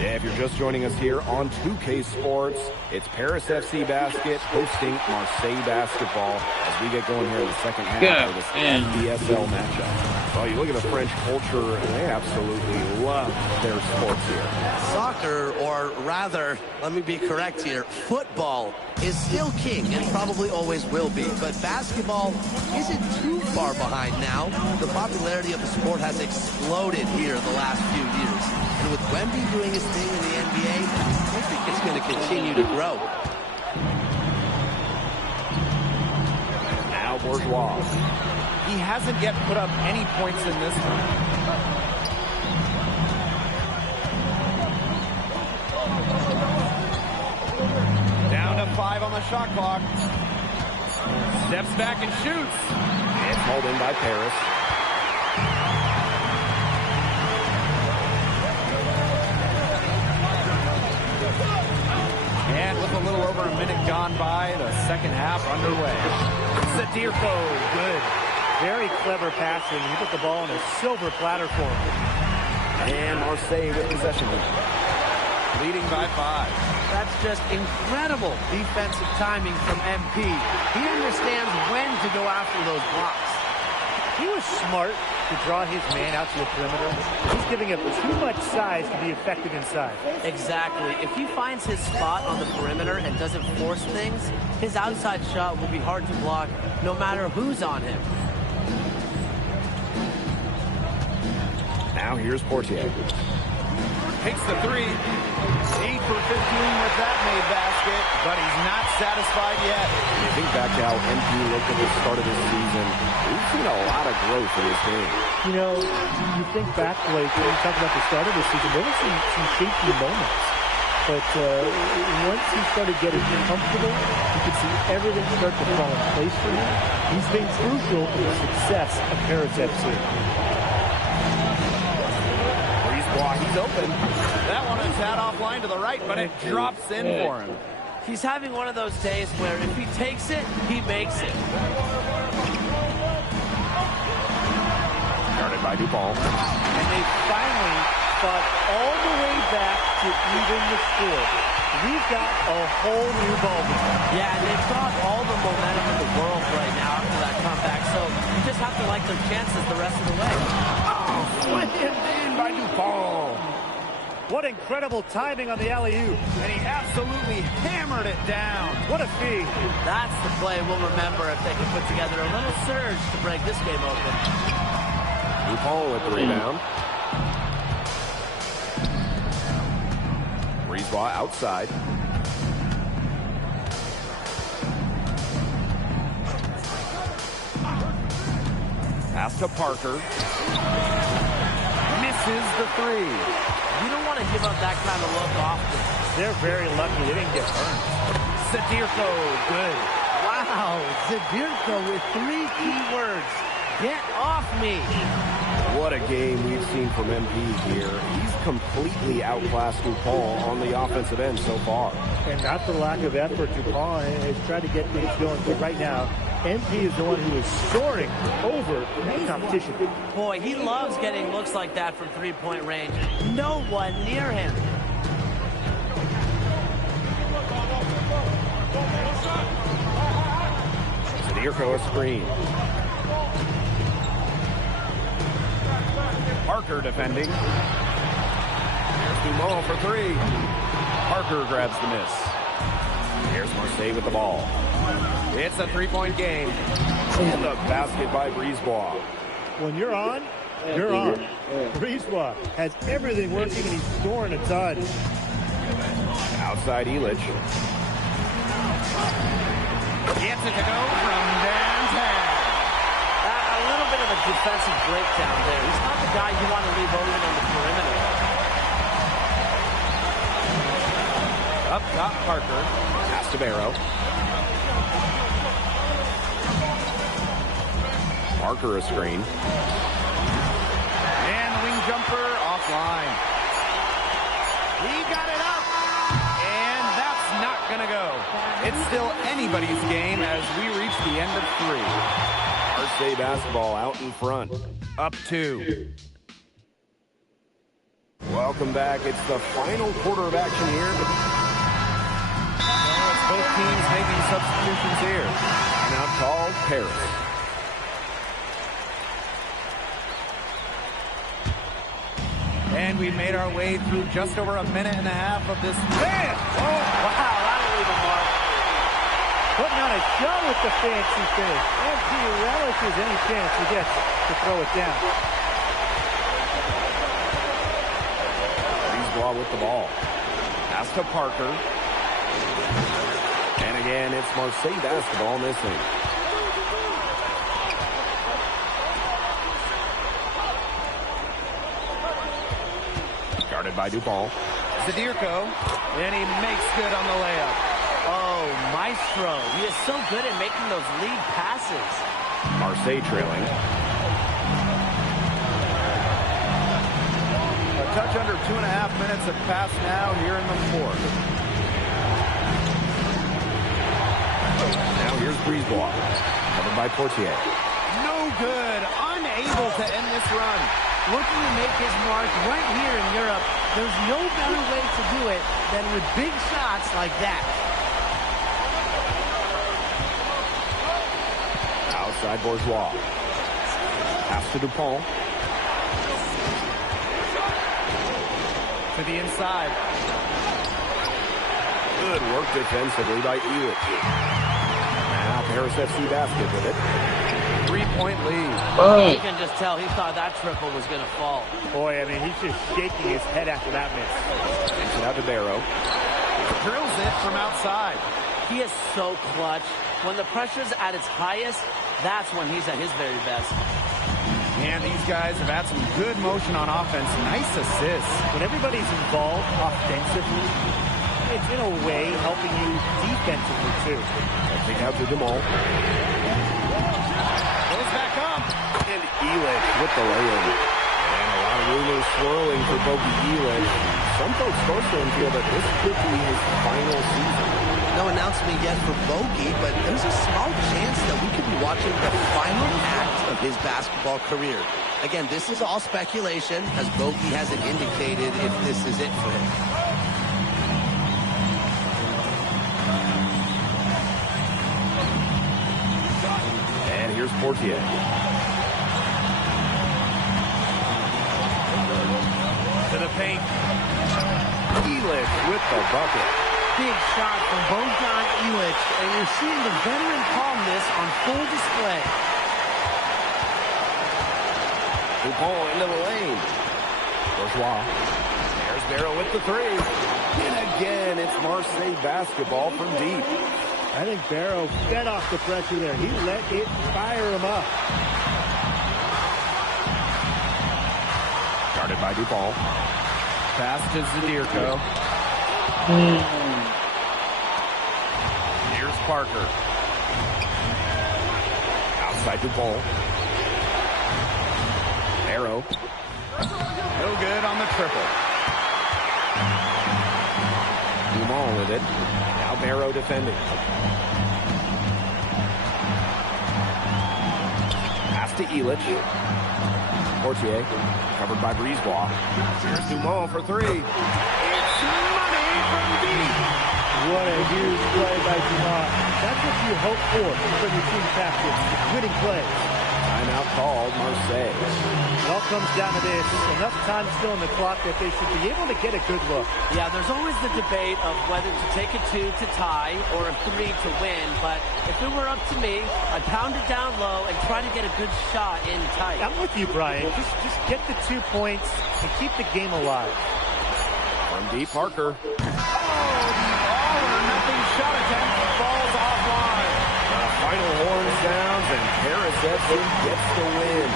Yeah, if you're just joining us here on 2K Sports, it's Paris FC Basket hosting Marseille basketball as we get going here in the second half of this NBSL matchup. Well, you look at the French culture, and they absolutely love their sports here. Soccer, or rather, let me be correct here, football is still king and probably always will be. But basketball isn't too far behind now. The popularity of the sport has exploded here the last few years. And with Wemby doing his thing in the NBA, I think it's going to continue to grow. Now Bourgeois. He hasn't yet put up any points in this one. Down to 5 on the shot clock. Steps back and shoots. It's hauled in by Paris. And with a little over a minute gone by, the second half underway. Sadirko, good. Very clever passing. He put the ball on a silver platter for him. And Marseille with possession. Leading by 5. That's just incredible defensive timing from MP. He understands when to go after those blocks. He was smart to draw his man out to the perimeter. He's giving up too much size to be effective inside. Exactly. If he finds his spot on the perimeter and doesn't force things, his outside shot will be hard to block no matter who's on him. Now here's Portier. Takes the 3. 8 for 15 with that made basket, but he's not satisfied yet. When you think back to how MP looked at the start of this season, we've seen a lot of growth in his game. You know, you think back, Blake, when you talk about the start of the season, there were some shaky moments. But once he started getting comfortable, you could see everything start to fall in place for him. He's been crucial to the success of Paris FC. He's open. That one is had offline to the right, but it drops in for him. He's having one of those days where if he takes it, he makes it. Guarded by Dupont. And they finally fought all the way back to even the score. We've got a whole new ballgame. Yeah, and they've got all the momentum in the world right now after that comeback, so you just have to like their chances the rest of the way. Oh, slammed in by Dupont. What incredible timing on the alley-oop. And he absolutely hammered it down. What a feed. That's the play we'll remember if they can put together a little surge to break this game open. Dupont with the rebound. Brisebois outside. Pass to Parker. Misses the 3. You don't want to give up that kind of look often. They're very lucky they didn't get burned. Sadirko, good. Wow, Sadirko with 3 key words. Get off me. What a game we've seen from MP here. He's completely outclassed DuPont on the offensive end so far. And not for lack of effort, DuPont has tried to get things going. But right now, MP is the one who is soaring over the competition. Boy, he loves getting looks like that from three-point range. No one near him. Zadirko a screen. Parker defending. Here's Dumont for three. Parker grabs the miss. Here's Marseille with the ball. It's a three-point game. And the basket by Brisebois. When you're on, you're on. Brisebois has everything working, and he's scoring a ton. Outside Elich. Gets it to go from downtown. A little bit of a defensive breakdown there. He's not the guy you want to leave open on the perimeter. Up top, Parker. Pass to Barrow. Parker a screen. And the wing jumper offline. He got it up. And that's not going to go. It's still anybody's game as we reach the end of three. Marseille basketball out in front. Up two. Welcome back. It's the final quarter of action here. It's both teams making substitutions here. Now called Paris. And we've made our way through just over a minute and a half of this. Man! Oh, wow, that'll leave a mark. Putting on a show with the fancy finish. MP relishes any chance he gets to throw it down. Brisebois with the ball. Pass to Parker. And again, it's Marseille basketball missing. Guarded by DuPont. Zadirko. And he makes good on the layup. Oh, Maestro. He is so good at making those lead passes. Marseille trailing. A touch under 2.5 minutes have passed now here in the fourth. Now here's Brisebois. Covered by Portier. No good. Unable to end this run. Looking to make his mark right here in Europe. There's no better way to do it than with big shots like that. Outside Bourgeois. Pass to DuPont. To the inside. Good work defensively by Elich. Now Paris FC basket with it. 3-point lead. You can just tell he thought that triple was going to fall. Boy, I mean, he's just shaking his head after that miss. Takes it out to Barrow. Drills it from outside. He is so clutch. When the pressure's at its highest, that's when he's at his very best. And these guys have had some good motion on offense. Nice assists. When everybody's involved offensively, it's in a way helping you defensively, too. Kick out to DeMol. Goes back up. And Elich with the lay-in. And a lot of rumors swirling for Bogey Elich. Some folks personally feel that this could be his final season. No announcement yet for Bogey, but there's a small chance that we could be watching the final act of his basketball career. Again, this is all speculation, as Bogey hasn't indicated if this is it for him. And here's Portier. To the paint. Elich with the bucket. Big shot from Bogdan Elich, and you're seeing the veteran calmness on full display. DuPont into the lane. Bourgeois. There's Barrow with the three. And again, it's Marseille basketball from deep. I think Barrow fed off the pressure there. He let it fire him up. Guarded by DuPont. Pass to Zadirko. Here's Parker. Outside DuPont. Barrow. No good on the triple. Dumal with it. Now Barrow defending. Pass to Elich. Portier, covered by Brisebois. Here's Dumont for three. It's money from deep. What a huge play by Dumont. That's what you hope for from your team captain. Winning plays. Timeout called, Marseille. It all comes down to this. Enough time still on the clock that they should be able to get a good look. Yeah, there's always the debate of whether to take a 2 to tie or a 3 to win. But if it were up to me, I'd pound it down low and try to get a good shot in tight. I'm with you, Brian. Just get the 2 points and keep the game alive. From deep, Parker. Oh, the all-or-nothing shot attempt falls offline. The final horn sounds, and Paris FC gets the win.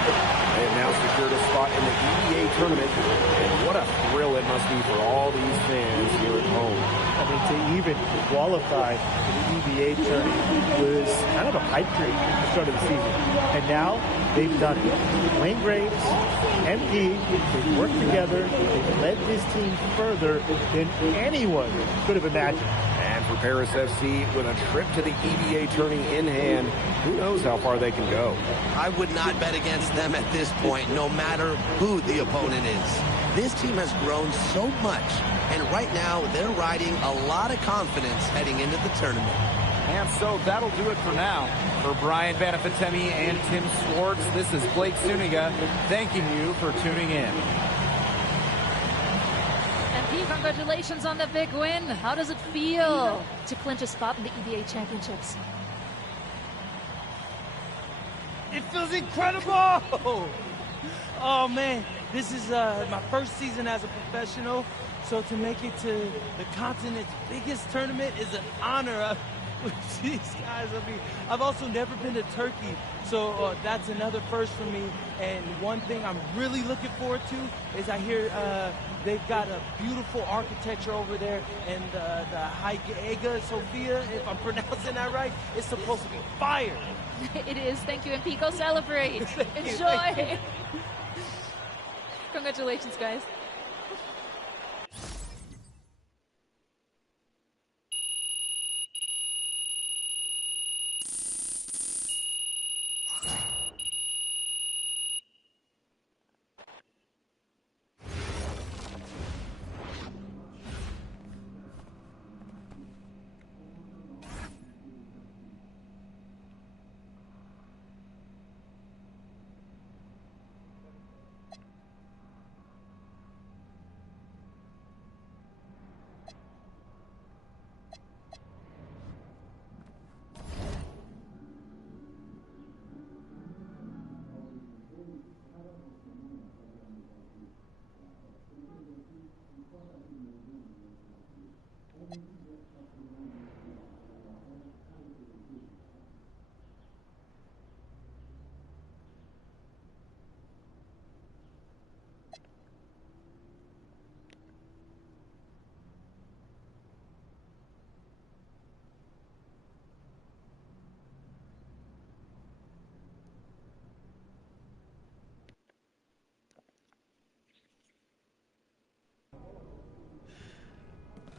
They have now secured a spot in the EBA tournament, and what a thrill it must be for all these fans here at home. I mean, to even qualify for the EBA tournament was kind of a pipe dream at the start of the season. And now they've done it. Wayne Graves, MP, they've worked together. They've led this team further than anyone could have imagined. And for Paris FC, with a trip to the EBA tourney in hand, who knows how far they can go. I would not bet against them at this point, no matter who the opponent is. This team has grown so much, and right now they're riding a lot of confidence heading into the tournament. And so that'll do it for now. For Brian Banafitemi and Tim Swartz, this is Blake Suniga thanking you for tuning in. And Pete, congratulations on the big win. How does it feel to clinch a spot in the EBA Championships? It feels incredible! Oh man, this is my first season as a professional, so to make it to the continent's biggest tournament is an honor. These guys, I mean, I've also never been to Turkey, so that's another first for me. And one thing I'm really looking forward to is I hear they've got a beautiful architecture over there, and the Hagia Sophia, if I'm pronouncing that right, is supposed to be fire. It is. Thank you, MP. Go celebrate. Enjoy. Congratulations, guys.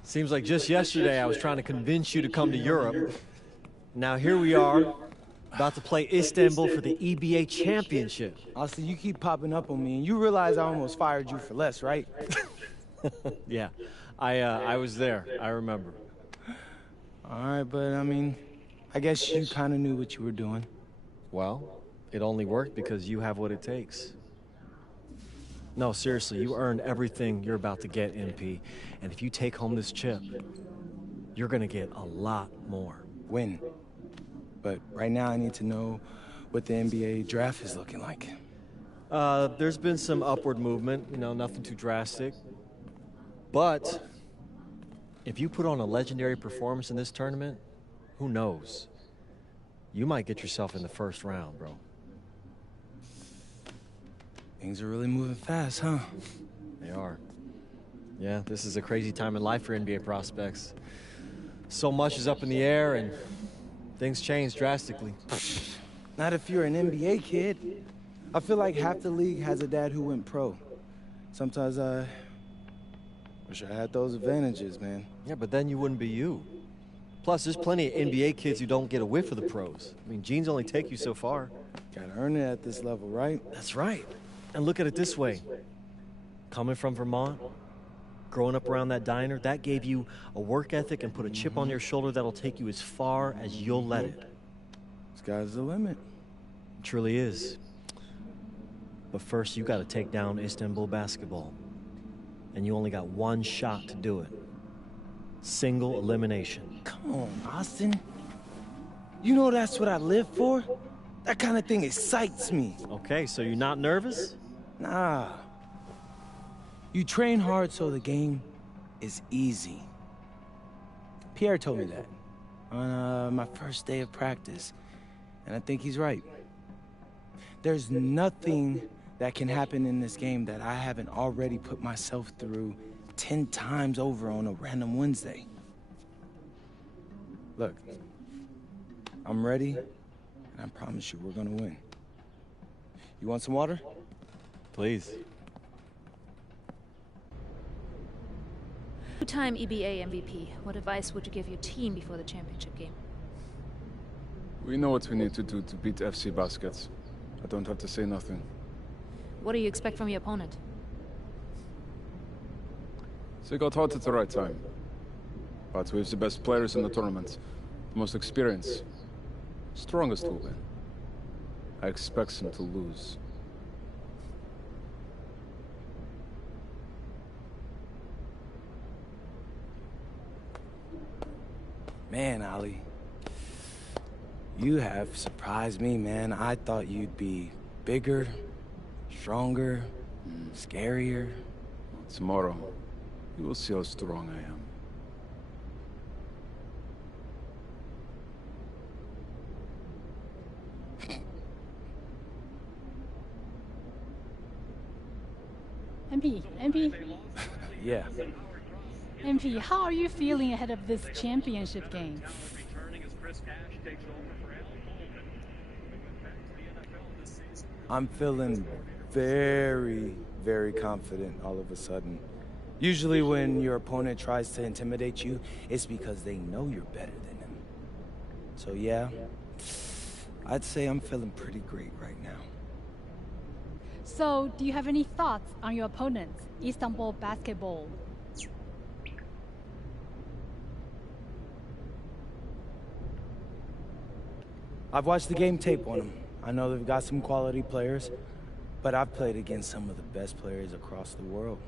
Seems like just yesterday I was trying to convince you to come to Europe. Now here we are, about to play Istanbul for the EBA Championship. Austin, you keep popping up on me, and you realize I almost fired you for less, right? Yeah, I was there. I remember. All right, but I mean, I guess you kind of knew what you were doing. Well, it only worked because you have what it takes. No, seriously, you earned everything you're about to get, MP. And if you take home this chip, you're going to get a lot more. Win. But right now I need to know what the NBA draft is looking like. There's been some upward movement, you know, nothing too drastic. But if you put on a legendary performance in this tournament, who knows? You might get yourself in the first round, bro. Things are really moving fast, huh? They are. Yeah, this is a crazy time in life for NBA prospects. So much is up in the air, and things change drastically. Not if you're an NBA kid. I feel like half the league has a dad who went pro. Sometimes I wish I had those advantages, man. Yeah, but then you wouldn't be you. Plus, there's plenty of NBA kids who don't get a whiff of the pros. I mean, genes only take you so far. Gotta earn it at this level, right? That's right. And look at it this way. Coming from Vermont, growing up around that diner, that gave you a work ethic and put a chip on your shoulder that'll take you as far as you'll let it. Sky's the limit. It truly is. But first, you got to take down Istanbul basketball. And you only got one shot to do it. Single elimination. Come on, Austin. You know that's what I live for? That kind of thing excites me. Okay, so you're not nervous? Nah. You train hard so the game is easy. Pierre told me that on my first day of practice, and I think he's right. There's nothing that can happen in this game that I haven't already put myself through 10 times over on a random Wednesday. Look, I'm ready, and I promise you we're gonna win. You want some water? Please. Two-time EBA MVP. What advice would you give your team before the championship game? We know what we need to do to beat FC Baskets. I don't have to say nothing. What do you expect from your opponent? They got hot at the right time. But we have the best players in the tournament. The most experience. Strongest will win. I expect them to lose. Man, Ali, you have surprised me, man. I thought you'd be bigger, stronger, scarier. Tomorrow, you will see how strong I am. MP. Yeah. MP, how are you feeling ahead of this championship game? I'm feeling very, very confident all of a sudden. Usually when your opponent tries to intimidate you, it's because they know you're better than them. So yeah, I'd say I'm feeling pretty great right now. So, do you have any thoughts on your opponent, Istanbul basketball? I've watched the game tape on them. I know they've got some quality players, but I've played against some of the best players across the world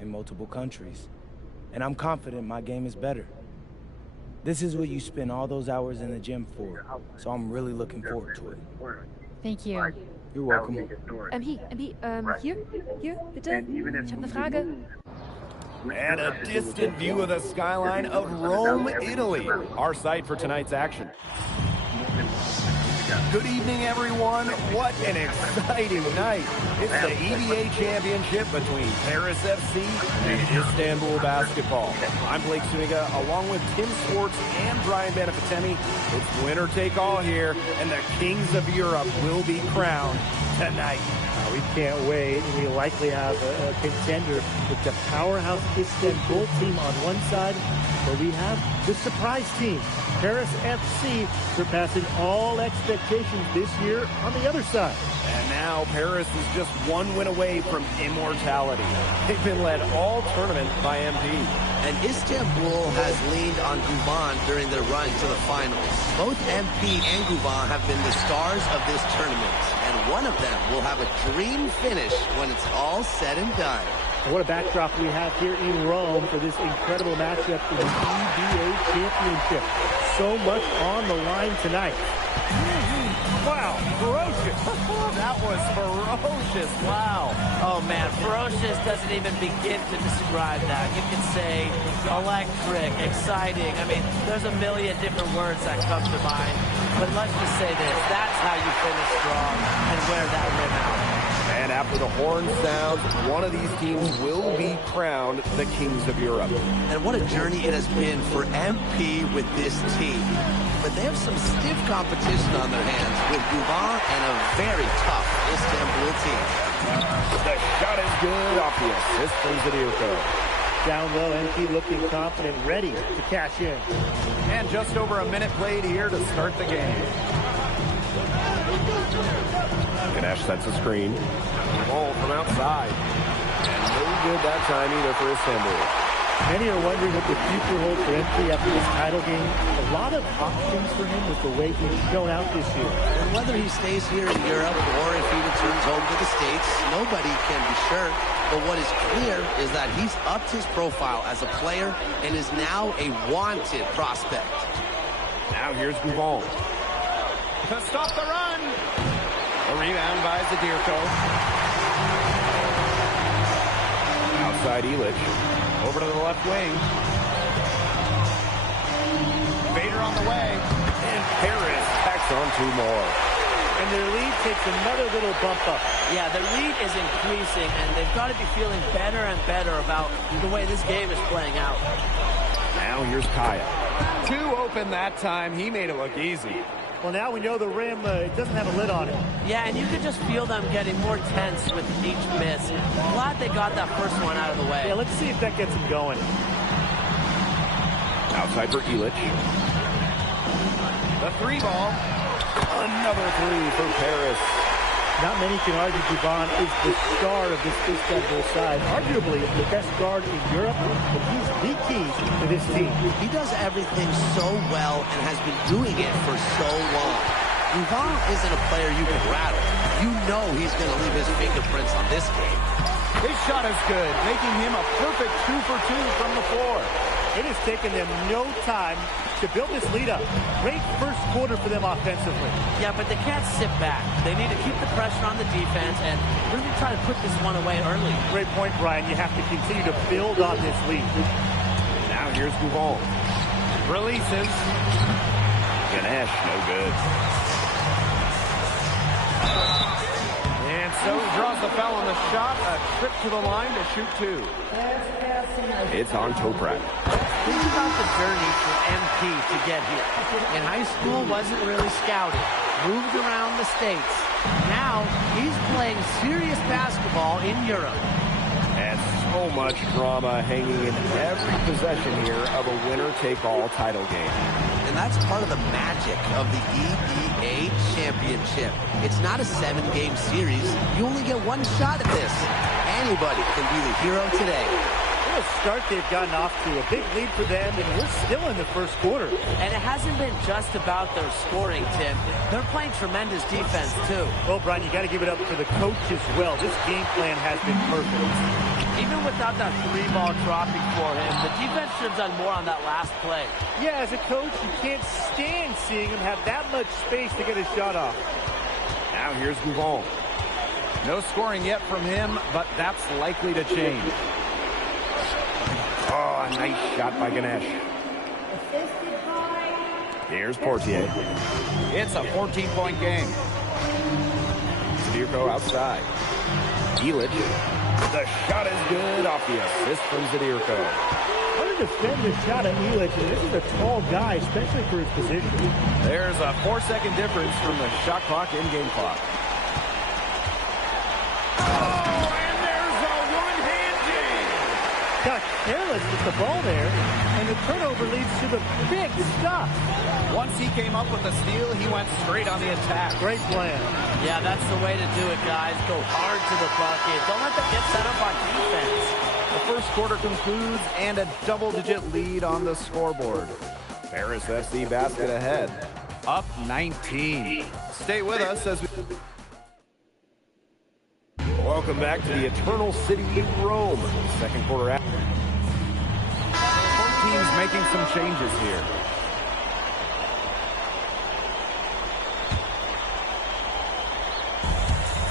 in multiple countries. And I'm confident my game is better. This is what you spend all those hours in the gym for, so I'm really looking forward to it. Thank you. You're welcome. MP, hier, bitte. Ich habe eine Frage. And a distant view of the skyline of Rome, Italy. Our site for tonight's action. Good evening, everyone. What an exciting night. It's the EBA championship between Paris FC and Istanbul basketball. I'm Blake Zuniga, along with Tim Swartz and Brian Benefitemi. It's winner take all here, and the kings of Europe will be crowned tonight. We can't wait. We likely have a contender with the powerhouse Istanbul team on one side, but we have the surprise team, Paris FC, surpassing all expectations this year on the other side. And now Paris is just one win away from immortality. They've been led all tournament by MP. And Istanbul has leaned on Guban during their run to the finals. Both MP and Guban have been the stars of this tournament, and one of them will have a dream finish when it's all said and done. And what a backdrop we have here in Rome for this incredible matchup in the EBA Championship. So much on the line tonight. Wow, ferocious. That was ferocious. Wow. Oh, man, ferocious doesn't even begin to describe that. You can say electric, exciting. I mean, there's a million different words that come to mind. But let's just say this. That's how you finish strong and wear that rim out. And after the horn sounds, one of these teams will be crowned the kings of Europe. And what a journey it has been for MP with this team. but they have some stiff competition on their hands with Guvan and a very tough Istanbul team. The shot is good off the assist from Zadirko. Down low, MP looking confident, ready to cash in. And just over a minute played here to start the game. Ganesh sets a screen. Ball from outside. And no good that time either for Istanbul. Many are wondering what the future holds for MP after this title game. A lot of options for him with the way he's shown out this year. And whether he stays here in Europe or if he returns home to the States, nobody can be sure. But what is clear is that he's upped his profile as a player and is now a wanted prospect. Now here's Guvan. To stop the run. A rebound by Zadirko. Outside Illich. Over to the left wing. Vader on the way. And Paris tacks on 2 more. And their lead takes another little bump up. Yeah, the lead is increasing, and they've got to be feeling better and better about the way this game is playing out. Now here's Kaya. 2 open that time. He made it look easy. Well, now we know the rim it doesn't have a lid on it. Yeah, and you could just feel them getting more tense with each miss. Glad they got that first one out of the way. Yeah, let's see if that gets them going. Outside for Illich. The 3 ball. Another 3 for Paris. Not many can argue Guvan is the star of this Istanbul side. Arguably the best guard in Europe, but he's the key to this team. He does everything so well and has been doing it for so long. Guvan isn't a player you can rattle. You know he's going to leave his fingerprints on this game. His shot is good, making him a perfect 2 for 2 from the floor. It has taken them no time to build this lead up. Great first quarter for them offensively. Yeah, but they can't sit back. They need to keep the pressure on the defense and really try to put this one away early. Great point, Brian. You have to continue to build on this lead. Now here's Guvan. Releases. Ganesh, no good. And so he draws the foul on the shot. A trip to the line to shoot 2. It's on Toprak. Think about the journey for MP to get here. In high school, wasn't really scouted. Moved around the States. Now, he's playing serious basketball in Europe. And so much drama hanging in every possession here of a winner-take-all title game. And that's part of the magic of the EBA Championship. It's not a 7-game series. You only get 1 shot at this. Anybody can be the hero today. What a start they've gotten off to. A big lead for them, and we're still in the first quarter. And it hasn't been just about their scoring, Tim. They're playing tremendous defense, too. Well, Brian, you got to give it up for the coach as well. This game plan has been perfect. Even without that 3-ball dropping for him, the defense should have done more on that last play. Yeah, as a coach, you can't stand seeing him have that much space to get a shot off. Now here's Guvan. No scoring yet from him, but that's likely to change. Oh, a nice shot by Ganesh. Here's Portier. It's a 14-point game. Zadirko outside. Illich. The shot is good off the assist from Zadirko. Hard to defend the shot at Illich, and this is a tall guy, especially for his position. There's a 4-second difference from the shot clock in game clock. Got careless with the ball there, and the turnover leads to the big stop. Once he came up with the steal, he went straight on the attack. Great plan. Yeah, that's the way to do it, guys. Go hard to the bucket. Don't let them get set up on defense. The first quarter concludes, and a double-digit lead on the scoreboard. Paris FC basket ahead. Up 19. Stay with us as we... Welcome back to the Eternal City of Rome. Second quarter action. Both teams making some changes here.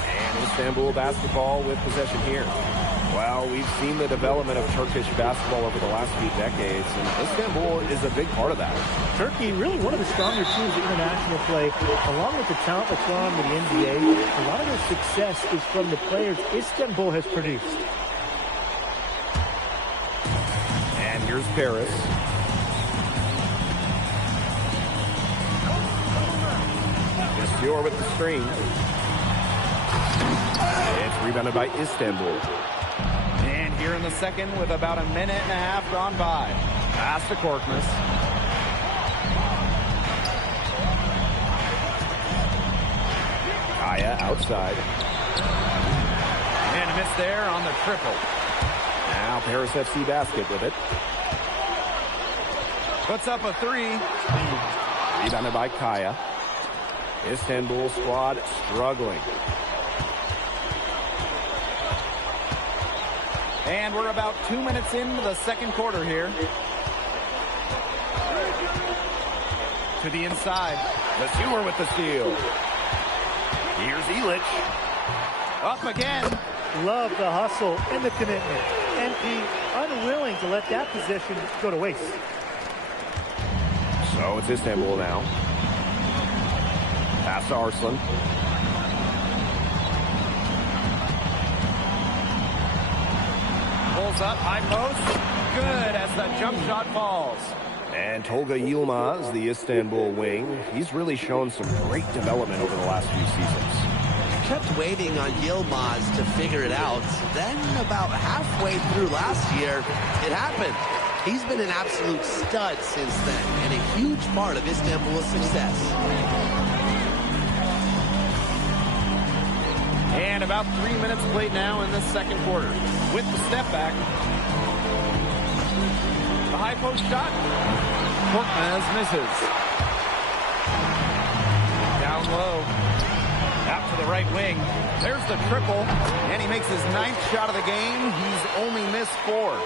And Istanbul basketball with possession here. Well, we've seen the development of Turkish basketball over the last few decades, and Istanbul is a big part of that. Turkey, really one of the stronger teams in international play, along with the talent that's on with the NBA. A lot of their success is from the players Istanbul has produced. And here's Paris. Vassior with the screen. It's rebounded by Istanbul. And here in the second with about a minute and a half gone by. Pass to Korkmaz. Kaya outside. And a miss there on the triple. Now Paris FC basket with it. Puts up a three. Rebounded by Kaya. Istanbul squad struggling. And we're about 2 minutes into the second quarter here. To the inside. Vassior with the steal. Here's Ilic. Up again. Love the hustle and the commitment. MP unwilling to let that position go to waste. So it's Istanbul now. Pass to Arslan. Pulls up, high post. Good as the jump shot falls. And Tolga Yilmaz, the Istanbul wing, he's really shown some great development over the last few seasons. Kept waiting on Yilmaz to figure it out. Then about halfway through last year, it happened. He's been an absolute stud since then, and a huge part of Istanbul's success. And about 3 minutes played now in the second quarter. With the step back. The high post shot. Korkmaz misses. Down low. Out to the right wing. There's the triple. And he makes his 9th shot of the game. He's only missed 4.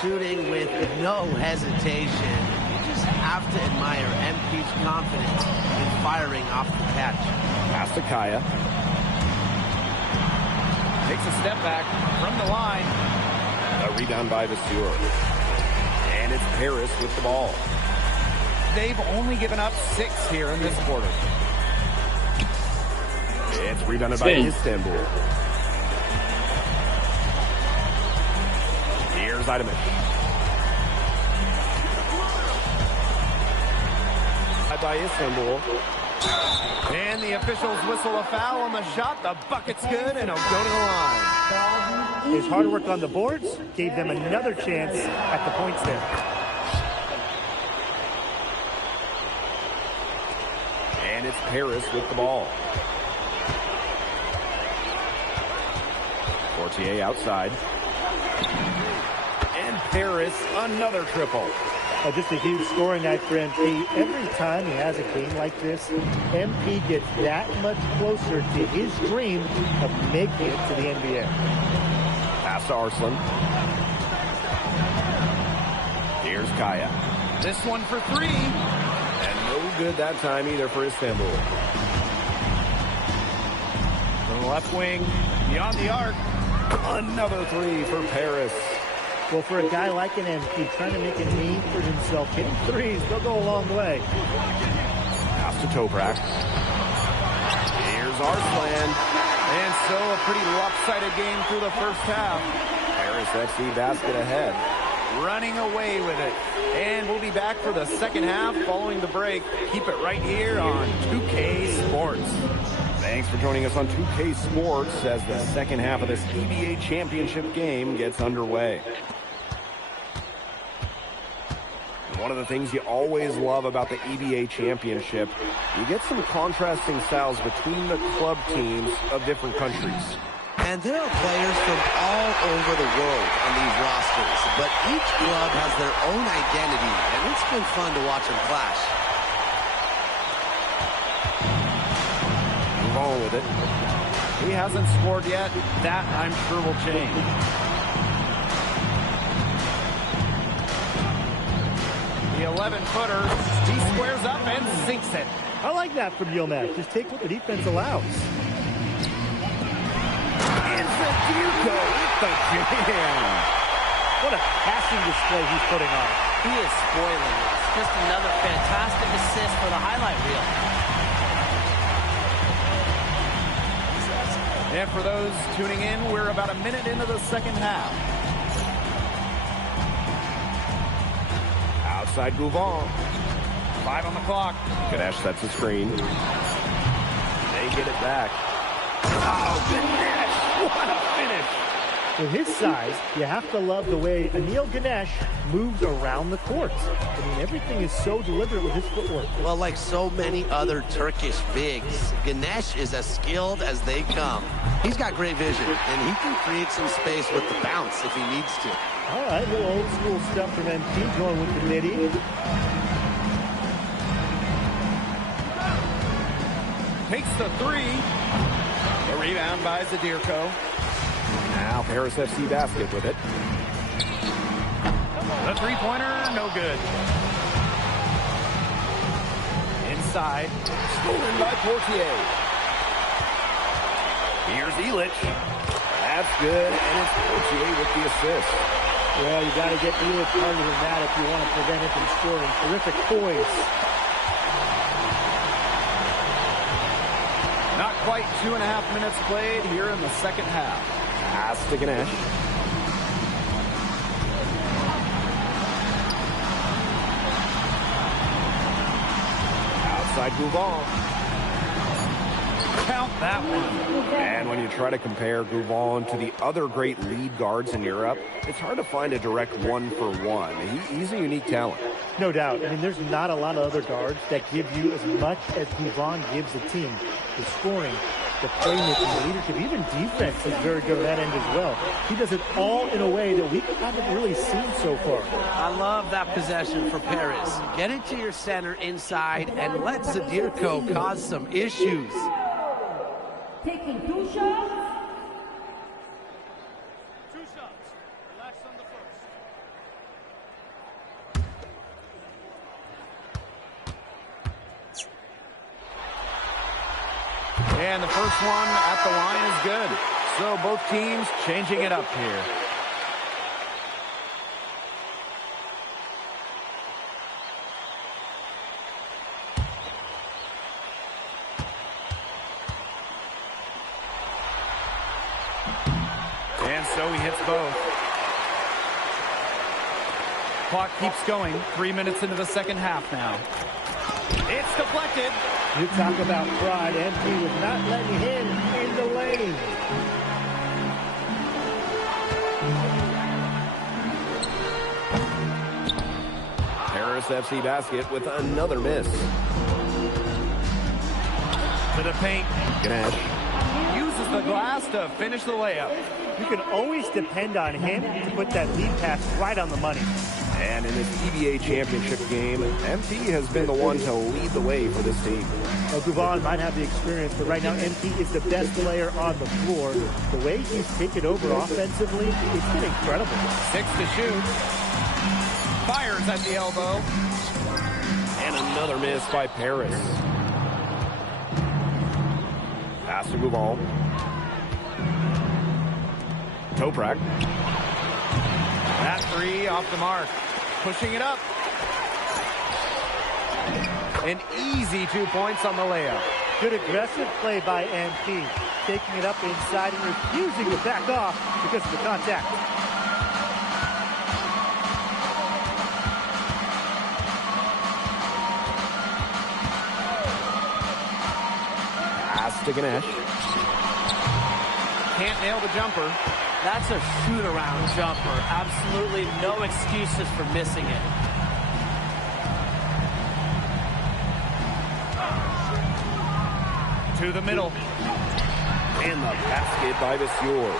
Shooting with no hesitation. You just have to admire MP's confidence in firing off the catch. Pass to Kaya. Takes a step back from the line. A rebound by Vassior. And it's Paris with the ball. They've only given up 6 here in this quarter. It's rebounded by Istanbul. Here's Aydemir. By Istanbul. And the officials whistle a foul on the shot. The bucket's good, and it'll go to the line. His hard work on the boards gave them another chance at the points there. And it's Paris with the ball. Fortier outside. And Paris, another triple. Just a huge scoring night for MP. Every time he has a game like this, MP gets that much closer to his dream of making it to the NBA. Pass to Arslan. Here's Kaya. This one for 3. And no good that time either for Istanbul. From the left wing, beyond the arc. Another 3 for Paris. Well, for a guy like an MP trying to make a name for himself, hitting threes, they'll go a long way. Pass to Toprak. Here's Arslan. And so a pretty lopsided game through the first half. Paris FC basket ahead. Running away with it. And we'll be back for the second half following the break. Keep it right here on 2K Sports. Thanks for joining us on 2K Sports as the second half of this EBA championship game gets underway. One of the things you always love about the EBA championship, you get some contrasting styles between the club teams of different countries. And there are players from all over the world on these rosters, but each club has their own identity, and it's been fun to watch them clash. Move on with it. He hasn't scored yet. That, I'm sure, will change. The 11-footer, he squares up and sinks it. I like that from Yilmaz. Just take what the defense allows. And Zedurko with the jam. What a passing display he's putting on. He is spoiling us. Just another fantastic assist for the highlight reel. And for those tuning in, we're about a minute into the second half. Outside Gouvon. 5 on the clock. Ganesh sets the screen. may get it back. Oh, Ganesh! What a finish! With his size, you have to love the way Anil Ganesh moves around the court. I mean, everything is so deliberate with his footwork. Well, like so many other Turkish bigs, Ganesh is as skilled as they come. He's got great vision, and he can create some space with the bounce if he needs to. All right, a little old school stuff from MP going with the midi. Takes the three. The rebound by Zadirko. Now Paris FC basket with it. The three-pointer, no good. Inside. Stolen by Portier. Here's Illich. That's good, and it's Portier with the assist. Well, you got to get Illich harder than that if you want to prevent him from scoring. Terrific poise. Not quite 2.5 minutes played here in the second half. Pass to Ganesh. Outside Gouvan. Count that one. And when you try to compare Gouvan to the other great lead guards in Europe, it's hard to find a direct one-for-one. He's a unique talent. No doubt. I mean, there's not a lot of other guards that give you as much as Gouvan gives the team. The scoring, the playmaking, the leadership, even defense is very good on that end as well. He does it all in a way that we haven't really seen so far. I love that possession for Paris. Get it to your center inside and let Zadirko cause some issues. Taking 2 shots. Relax on the first. And the first one at the line is good. So both teams changing it up here. And so he hits both. Clock keeps going. 3 minutes into the second half now. It's deflected. You talk about pride. MP was not letting him in the lane. Paris FC basket with another miss. To the paint. Ganesh uses the glass to finish the layup. You can always depend on him to put that lead pass right on the money. And in this EBA championship game, MP has been the one to lead the way for this team. Well, Gouvan might have the experience, but right now MP is the best player on the floor. The way he's taken over offensively, it's been incredible. 6 to shoot. Fires at the elbow. And another miss by Paris. Pass to Gouvan. Toprak. That three off the mark. Pushing it up. An easy 2 points on the layup. Good aggressive play by MP. Taking it up inside and refusing to back off because of the contact. Pass to Ganesh. Can't nail the jumper. That's a shoot-around jumper. Absolutely no excuses for missing it. To the middle. And the basket by Vasseur.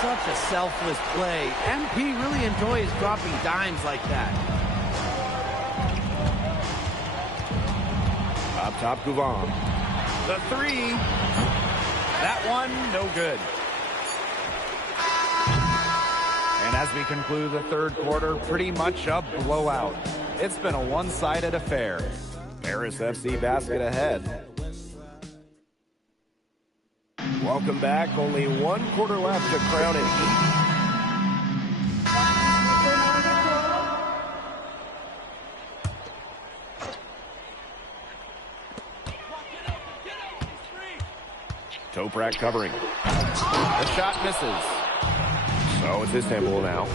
Such a selfless play. MP really enjoys dropping dimes like that. Up top, Gouvan. The three. That one, no good. And as we conclude the third quarter, pretty much a blowout. It's been a one-sided affair. Paris FC basket ahead. Welcome back. Only 1 quarter left to crown it. Toprak covering. The shot misses. So it's Istanbul now.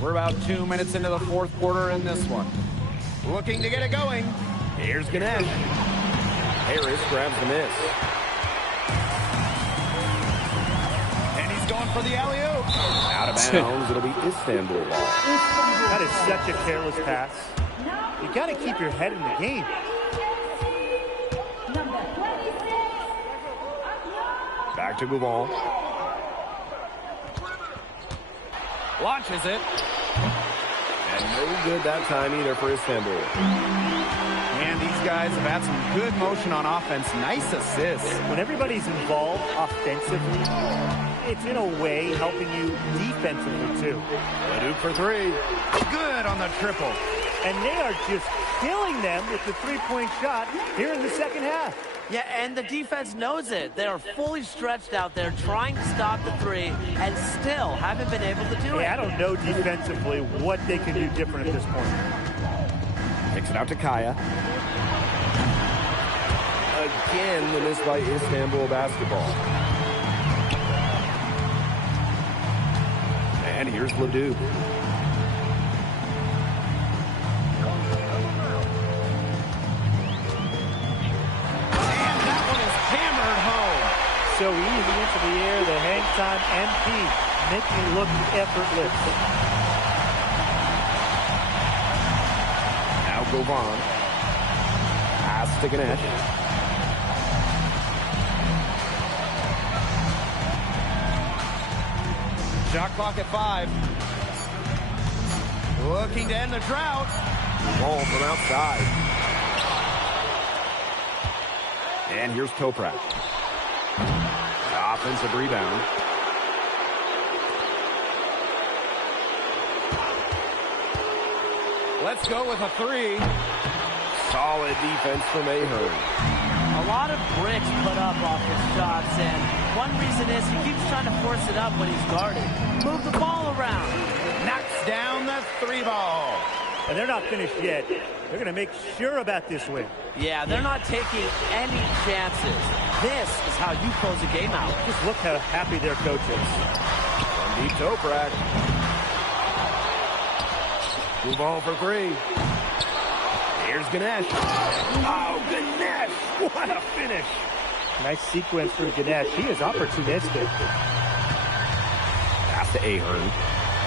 We're about 2 minutes into the fourth quarter in this one. Looking to get it going. Here's Ganesh. Harris grabs the miss. And he's going for the alley-oop. Out of bounds, it'll be Istanbul ball. That is such a careless pass. You got to keep your head in the game. Back to Gouval. Launches it. And no good that time either for Istanbul. And these guys have had some good motion on offense. Nice assists. When everybody's involved offensively, it's in a way helping you defensively too. Leduc for three. Good on the triple. And they are just killing them with the three-point shot here in the second half. Yeah, and the defense knows it. They are fully stretched out there trying to stop the three and still haven't been able to do it. I don't know defensively what they can do different at this point. Takes it out to Kaya. Again, the miss by Istanbul basketball. And here's Leduc. So easy into the air, the hang time, MP making it look effortless. Now Govan. Pass to Ganesh. Shot clock at 5. Looking to end the drought. Ball from outside. And here's Toprak. Offensive rebound. Let's go with a 3. Solid defense from Ahern. A lot of bricks put up off his shots, and one reason is he keeps trying to force it up when he's guarded. Move the ball around. Knocks down the 3 ball. And they're not finished yet. They're going to make sure about this win. Yeah, they're not taking any chances. This is how you close a game out. Just look how happy their coach is. From deep Toprak. Move on for 3. Here's Ganesh. Oh, Ganesh! What a finish! Nice sequence from Ganesh. He is opportunistic. Pass to Ahern.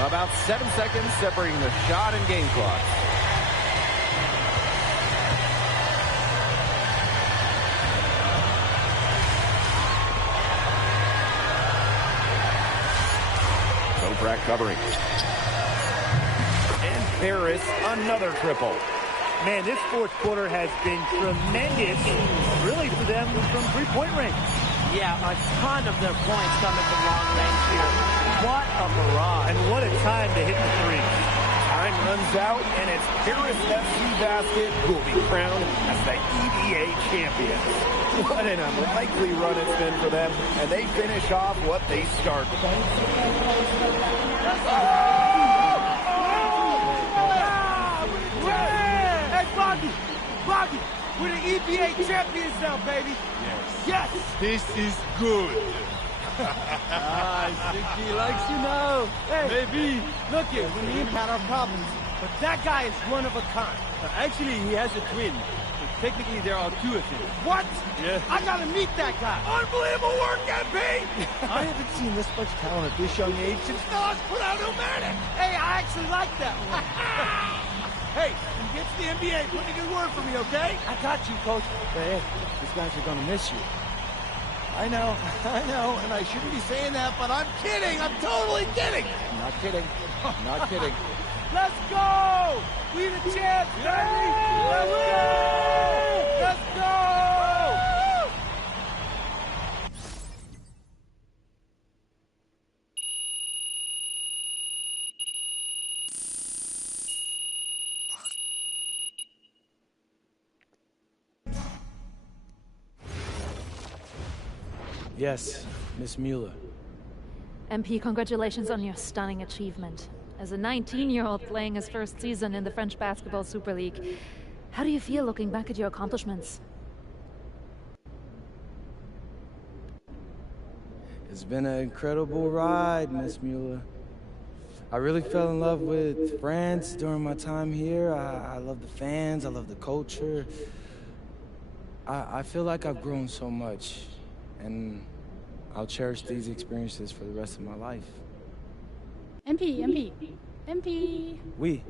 About 7 seconds separating the shot and game clock. Toprak covering. And Harris, another triple. Man, this fourth quarter has been tremendous, really, for them from three-point range. Yeah, a ton of their points coming from long range here. What a barrage. And what a time to hit the three. Time runs out, and it's Harris FC Basket who will be crowned as the EBA champions. What an unlikely run it's been for them, and they finish off what they started. Hey, Boggy, we're the EBA champions now, baby. Yes. This is good. I think he likes you now. Hey, maybe. Look here, we may have had our problems, but that guy is one of a kind. Actually, he has a twin. But technically, there are 2 of him. What? Yeah. I gotta meet that guy. Unbelievable work, MP! I haven't seen this much talent at this young age since Nas put out Illmatic. Hey, I actually like that one. Hey, when you get to the NBA, put in a good word for me, okay? I got you, Coach. But hey, these guys are gonna miss you. I know, and I shouldn't be saying that, but I'm kidding. I'm totally kidding. I'm not kidding. I'm not kidding. Let's go! We the champs, baby! Let's go! Let's go! Yes, Miss Mueller. MP, congratulations on your stunning achievement. As a 19-year-old playing his first season in the French Basketball Super League, how do you feel looking back at your accomplishments? It's been an incredible ride, Miss Mueller. I really fell in love with France during my time here. I love the fans, I love the culture. I feel like I've grown so much, and I'll cherish these experiences for the rest of my life. MP. Oui.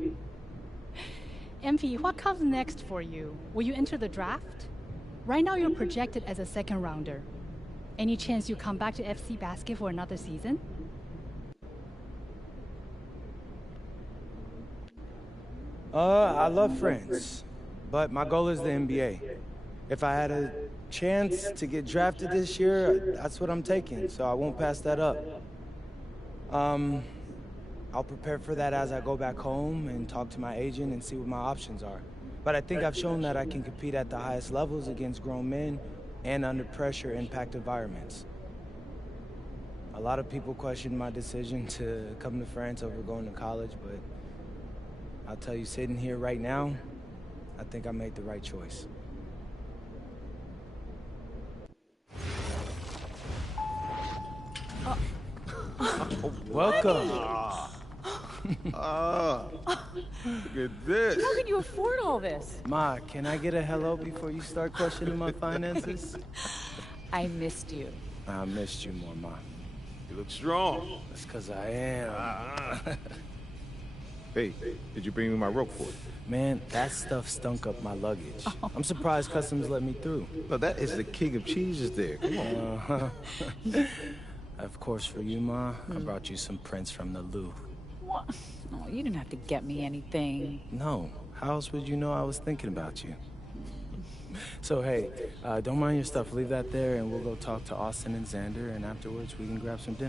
MP, what comes next for you? Will you enter the draft? Right now you're projected as a second rounder. Any chance you come back to FC Basket for another season? I love France, but my goal is the NBA. If I had a chance to get drafted this year, that's what I'm taking, so I won't pass that up. I'll prepare for that as I go back home and talk to my agent and see what my options are. But I think I've shown that I can compete at the highest levels against grown men and under pressure impact environments. A lot of people question my decision to come to France over going to college, but I'll tell you, sitting here right now, I think I made the right choice. Welcome. Look at this. How can you afford all this? Ma, can I get a hello before you start questioning my finances? I missed you. I missed you more, Ma. You look strong. That's because I am. Hey, did you bring me my rope for it? Man, that stuff stunk up my luggage. I'm surprised customs let me through. No, that is the king of cheeses there. Come on. Of course, for you, Ma, I brought you some prints from the Louvre. What? No, you didn't have to get me anything. No. How else would you know I was thinking about you? So, hey, don't mind your stuff. Leave that there, and we'll go talk to Austin and Xander, and afterwards we can grab some dinner.